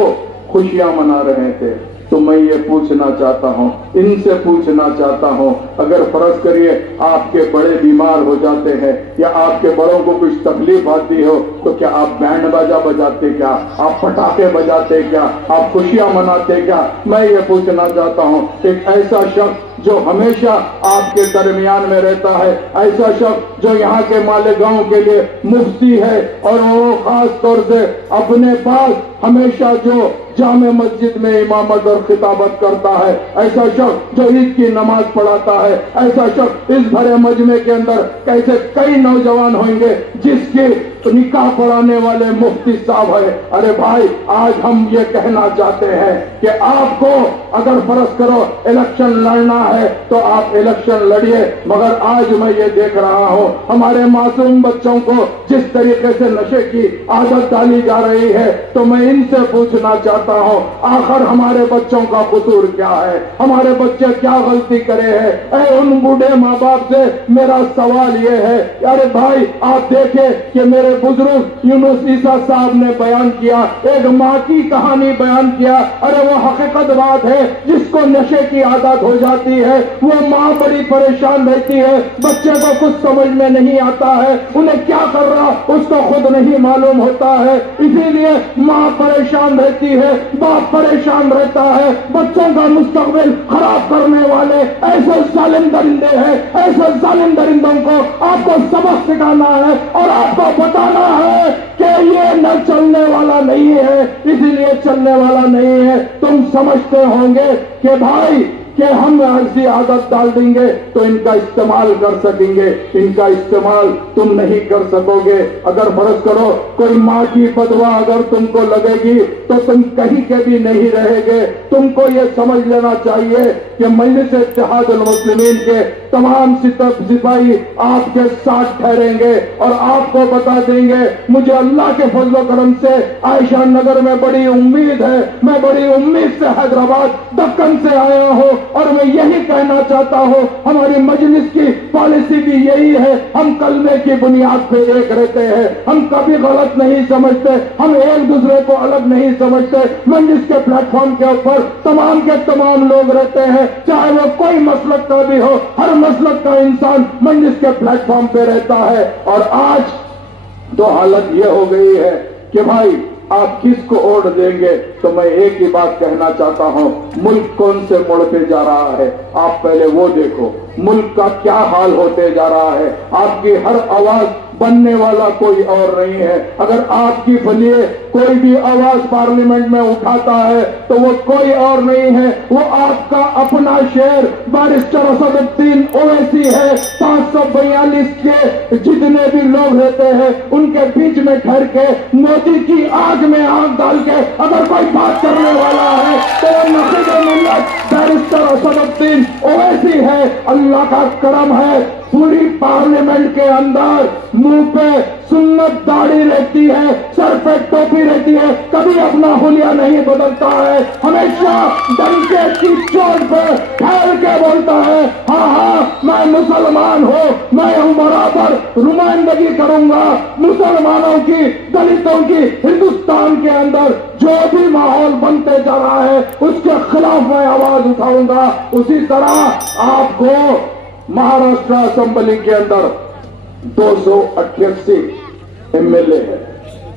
खुशियां मना रहे थे, तो मैं ये पूछना चाहता हूं, इनसे पूछना चाहता हूं, अगर फर्ज करिए आपके बड़े बीमार हो जाते हैं या आपके बड़ों को कुछ तकलीफ आती हो, तो क्या आप बैंड बाजा बजाते, क्या आप पटाखे बजाते, क्या आप खुशियां मनाते क्या? मैं ये पूछना चाहता हूं, एक ऐसा शख्स जो हमेशा आपके दरमियान में रहता है, ऐसा शख्स जो यहाँ के मालेगांव के लिए मुफ्ती है और वो खास तौर से अपने पास हमेशा जो जामे मस्जिद में इमामत और खिताबत करता है, ऐसा शख्स जो ईद की नमाज पढ़ाता है, ऐसा शख्स इस भरे मजमे के अंदर कैसे कई नौजवान होंगे जिसके निकाह पढ़ाने वाले मुफ्ती साहब है। अरे भाई, आज हम ये कहना चाहते हैं कि आपको अगर फर्ज करो इलेक्शन लड़ना है तो आप इलेक्शन लड़िए, मगर आज मैं ये देख रहा हूं हमारे मासूम बच्चों को जिस तरीके से नशे की आदत डाली जा रही है, तो मैं इनसे पूछना चाहता हूं, आखिर हमारे बच्चों का कसूर क्या है? हमारे बच्चे क्या गलती करे हैं? उन बूढ़े माँ बाप से मेरा सवाल ये है, अरे भाई आप देखें कि मेरे बुजुर्ग यूनुस ईसा साहब ने बयान किया, एक माँ की कहानी बयान किया। अरे वो हकीकत बात है, जिसको नशे की आदत हो जाती है वो माँ बड़ी परेशान रहती है, बच्चे को कुछ समझ में नहीं आता है, उन्हें क्या कर रहा उसको खुद नहीं मालूम होता है, इसीलिए माँ परेशान रहती है, बाप परेशान रहता है। बच्चों का मुस्तकबिल खराब करने वाले ऐसे जालिम दरिंदे हैं, ऐसे जालिम दरिंदों को आपको सबक सिखाना है और आपको बताना है कि ये न चलने वाला नहीं है, इसलिए चलने वाला नहीं है। तुम समझते होंगे कि भाई कि हम ऐसी आदत डाल देंगे तो इनका इस्तेमाल कर सकेंगे, इनका इस्तेमाल तुम नहीं कर सकोगे। अगर फर्ज करो कोई माँ की बदवा अगर तुमको लगेगी तो तुम कहीं के भी नहीं रहेंगे। तुमको ये समझ लेना चाहिए कि मजलिस इत्तेहादुल मुस्लिमीन के तमाम सिपाही आपके साथ ठहरेंगे और आपको बता देंगे, मुझे अल्लाह के फजल करम से आयशा नगर में बड़ी उम्मीद है, मैं बड़ी उम्मीद से हैदराबाद दक्कन से आया हूँ और मैं यही कहना चाहता हूँ, हमारी मजलिस की पॉलिसी भी यही है, हम कलमे की बुनियाद पे एक रहते हैं, हम कभी गलत नहीं समझते, हम एक दूसरे को अलग नहीं समझते। मजलिस के प्लेटफॉर्म के ऊपर तमाम के तमाम लोग रहते हैं, चाहे वो कोई मसलक का भी हो, हर मसलक का इंसान मजलिस के प्लेटफॉर्म पे रहता है। और आज तो हालत ये हो गई है कि भाई आप किसको वोट देंगे, तो मैं एक ही बात कहना चाहता हूं, मुल्क कौन से मोड़ पे जा रहा है आप पहले वो देखो, मुल्क का क्या हाल होते जा रहा है। आपकी हर आवाज बनने वाला कोई और नहीं है। अगर आपकी लिए कोई भी आवाज पार्लियामेंट में उठाता है तो वो कोई और नहीं है, वो आपका अपना शेर बैरिस्टर असदुद्दीन ओवैसी है। 542 के जितने भी लोग रहते हैं उनके बीच में ठहर के मोदी की आग में आग डाल के अगर कोई बात करने वाला है तो नसीब-ए-मिल्लत बैरिस्टर असदुद्दीन ओवैसी है। अल्लाह का करम है, पूरी पार्लियामेंट के अंदर मुंह पे सुन्नत दाढ़ी रहती है, सर पे टोपी रहती है, कभी अपना हुलिया नहीं बदलता है, हमेशा डंके की चोट पे ठहर के बोलता है, हाँ हाँ मैं मुसलमान हूँ, मैं हूँ बराबर नुमाइंदगी करूंगा मुसलमानों की, दलितों की। हिंदुस्तान के अंदर जो भी माहौल बनते जा रहा है उसके खिलाफ मैं आवाज उठाऊंगा। उसी तरह आपको महाराष्ट्र असेंबली के अंदर 288 एमएलए है,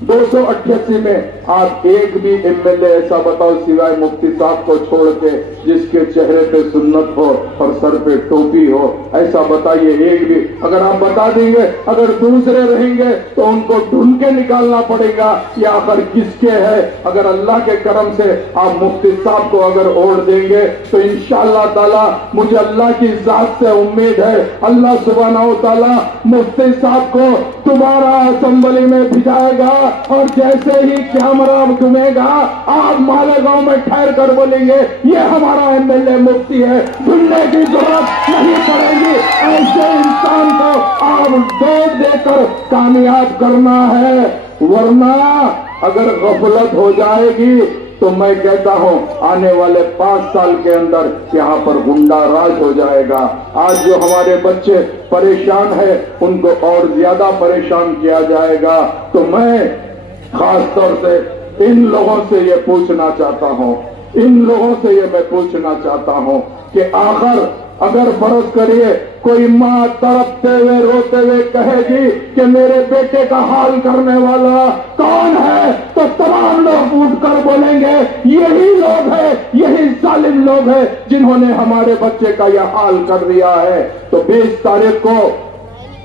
288 में आप एक भी एमएलए ऐसा बताओ सिवाय मुफ्ती साहब को छोड़ के जिसके चेहरे पे सुन्नत हो और सर पे टोपी हो, ऐसा बताइए एक भी। अगर आप बता देंगे, अगर दूसरे रहेंगे तो उनको ढूंढ के निकालना पड़ेगा या आखिर किसके है। अगर अल्लाह के करम से आप मुफ्ती साहब को अगर ओढ़ देंगे तो इंशाअल्लाह ताला मुझे अल्लाह की जात से उम्मीद है, अल्लाह सुब्हानहू ताला मुफ्ती साहब को दोबारा असेंबली में भिजाएगा और जैसे ही कैमरा घूमेगा आप मालेगांव में ठहर कर बोलेंगे ये हमारा एमएलए मुफ्ती है, ढूंढने की जरूरत नहीं पड़ेगी। ऐसे इंसान को आप वोट देकर कामयाब करना है, वरना अगर गफलत हो जाएगी तो मैं कहता हूं आने वाले 5 साल के अंदर यहाँ पर गुंडा राज हो जाएगा। आज जो हमारे बच्चे परेशान है उनको और ज्यादा परेशान किया जाएगा। तो मैं खास तौर से इन लोगों से ये पूछना चाहता हूं, इन लोगों से ये मैं पूछना चाहता हूं कि आखिर अगर फर्ज करिए कोई माँ तड़पते हुए रोते हुए कहेगी कि मेरे बेटे का हाल करने वाला कौन है, तो तमाम लोग उठकर बोलेंगे यही लोग हैं, यही जालिम लोग हैं जिन्होंने हमारे बच्चे का यह हाल कर दिया है। तो 20 तारीख को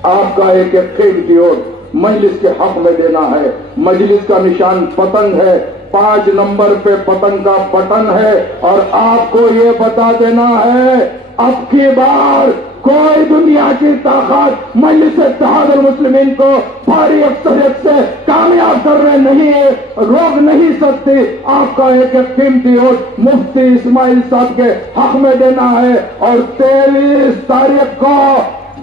आपका एक कीमती वोट मजलिस के हक में देना है। मजलिस का निशान पतंग है, 5 नंबर पे पतंग का बटन है और आपको ये बता देना है अब की बार कोई दुनिया की ताकत मजलिस इत्तेहादुल मुस्लिमीन को भारी अक्सरियत से कामयाब करने नहीं रोक नहीं सकती। आपका एक कीमती वोट मुफ्ती इस्माइल साहब के हक में देना है और 23 तारीख को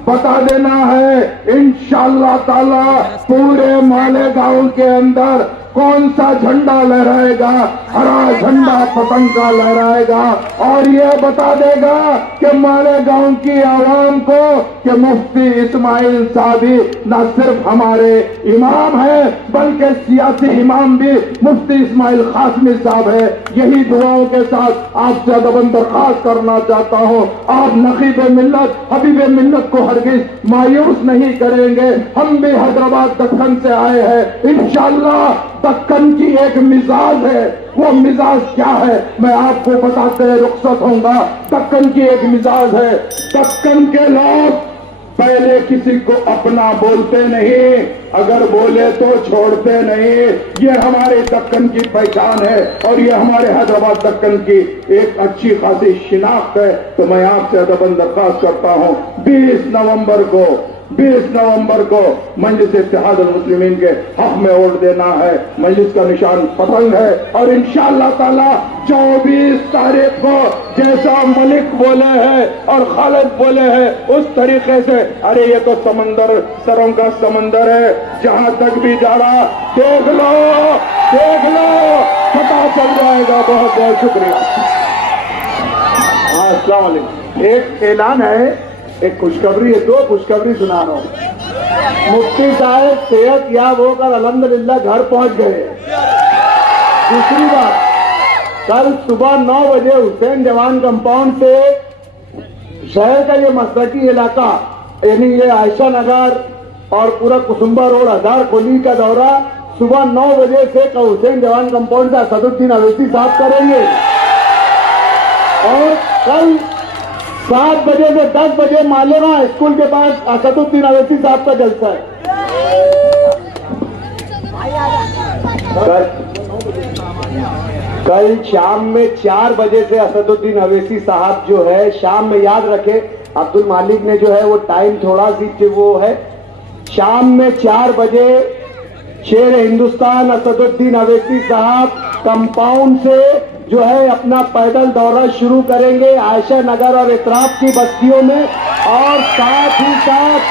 बता देना है इंशाअल्लाह ताला पूरे मालेगांव के अंदर कौन सा झंडा लहराएगा, हरा झंडा पतंग का लहराएगा और ये बता देगा कि मालेगांव की आवाम को कि मुफ्ती इस्माइल साहब ही न सिर्फ हमारे इमाम है बल्कि सियासी इमाम भी मुफ्ती इस्माइल कासमी साहब है। यही दुआओं के साथ आपसे अदबन दरखास्त करना चाहता हूँ, आप नकीब मिल्लत हबीब मिल्लत को हरगिज मायूस नहीं करेंगे। हम भी हैदराबाद दक्कन से आए हैं, इंशाअल्लाह दक्कन की एक मिजाज है, वो मिजाज क्या है मैं आपको बताते रुखसत होऊंगा। दक्कन की एक मिजाज है, दक्कन के लोग पहले किसी को अपना बोलते नहीं, अगर बोले तो छोड़ते नहीं। ये हमारे दक्कन की पहचान है और ये हमारे हैदराबाद दक्कन की एक अच्छी खासी शिनाख्त है। तो मैं आपसे अदबन दरख्वास्त करता हूँ 20 नवंबर को मजलिस इत्तेहादुल मुस्लिमीन के हक में वोट देना है। मजलिस का निशान पतंग है और इंशाअल्लाह ताला 24 तारीख को जैसा मलिक बोले हैं और खालिद बोले हैं उस तरीके से, अरे ये तो समंदर सरों का समंदर है, जहां तक भी जा रहा देख लो पता चल जाएगा। बहुत बहुत शुक्रिया। हाँ, अस्सलाम वालेकुम। एक ऐलान है, एक खुशखबरी है, 2 खुशखबरी सुना रहा हूँ। मुफ्ती साहब सेहत याब होकर अल्हम्दुलिल्लाह घर पहुंच गए। दूसरी बात, कल सुबह 9 बजे हुसैन जवान कंपाउंड से शहर का ये मसरकी इलाका यानी ये आयशा नगर और पूरा कुसुम्बा रोड हजार खोली का दौरा सुबह 9 बजे से हुसैन जवान कंपाउंड से असदुद्दीन अवैसी साहब करेंगे और कल 7 बजे से 10 बजे मालेगांव स्कूल के पास असदुद्दीन अवैसी साहब का जलसा है। कल शाम में 4 बजे से असदुद्दीन अवैसी साहब जो है शाम में, याद रखे अब्दुल मालिक ने जो है वो टाइम थोड़ा सी वो है, शाम में 4 बजे शेर हिंदुस्तान असदुद्दीन अवैसी साहब कंपाउंड से जो है अपना पैदल दौरा शुरू करेंगे आयशा नगर और इतराफ की बस्तियों में और साथ ही साथ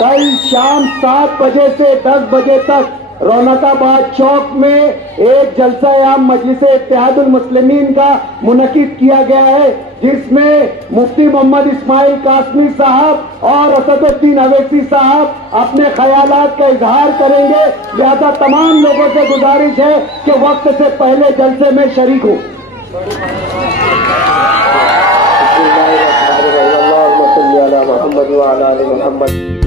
कल शाम 7 बजे से 10 बजे तक रौनकाबाद चौक में एक जलसा आम मजलिस इत्तेहादुल मुस्लिमीन का मुनक्किद किया गया है जिसमें मुफ्ती मोहम्मद इस्माइल कासमी साहब और असदुद्दीन अवैसी साहब अपने ख्यालात का इजहार करेंगे। लिहाजा तमाम लोगों से गुजारिश है कि वक्त से पहले जलसे में शरीक हो। मोहम्मद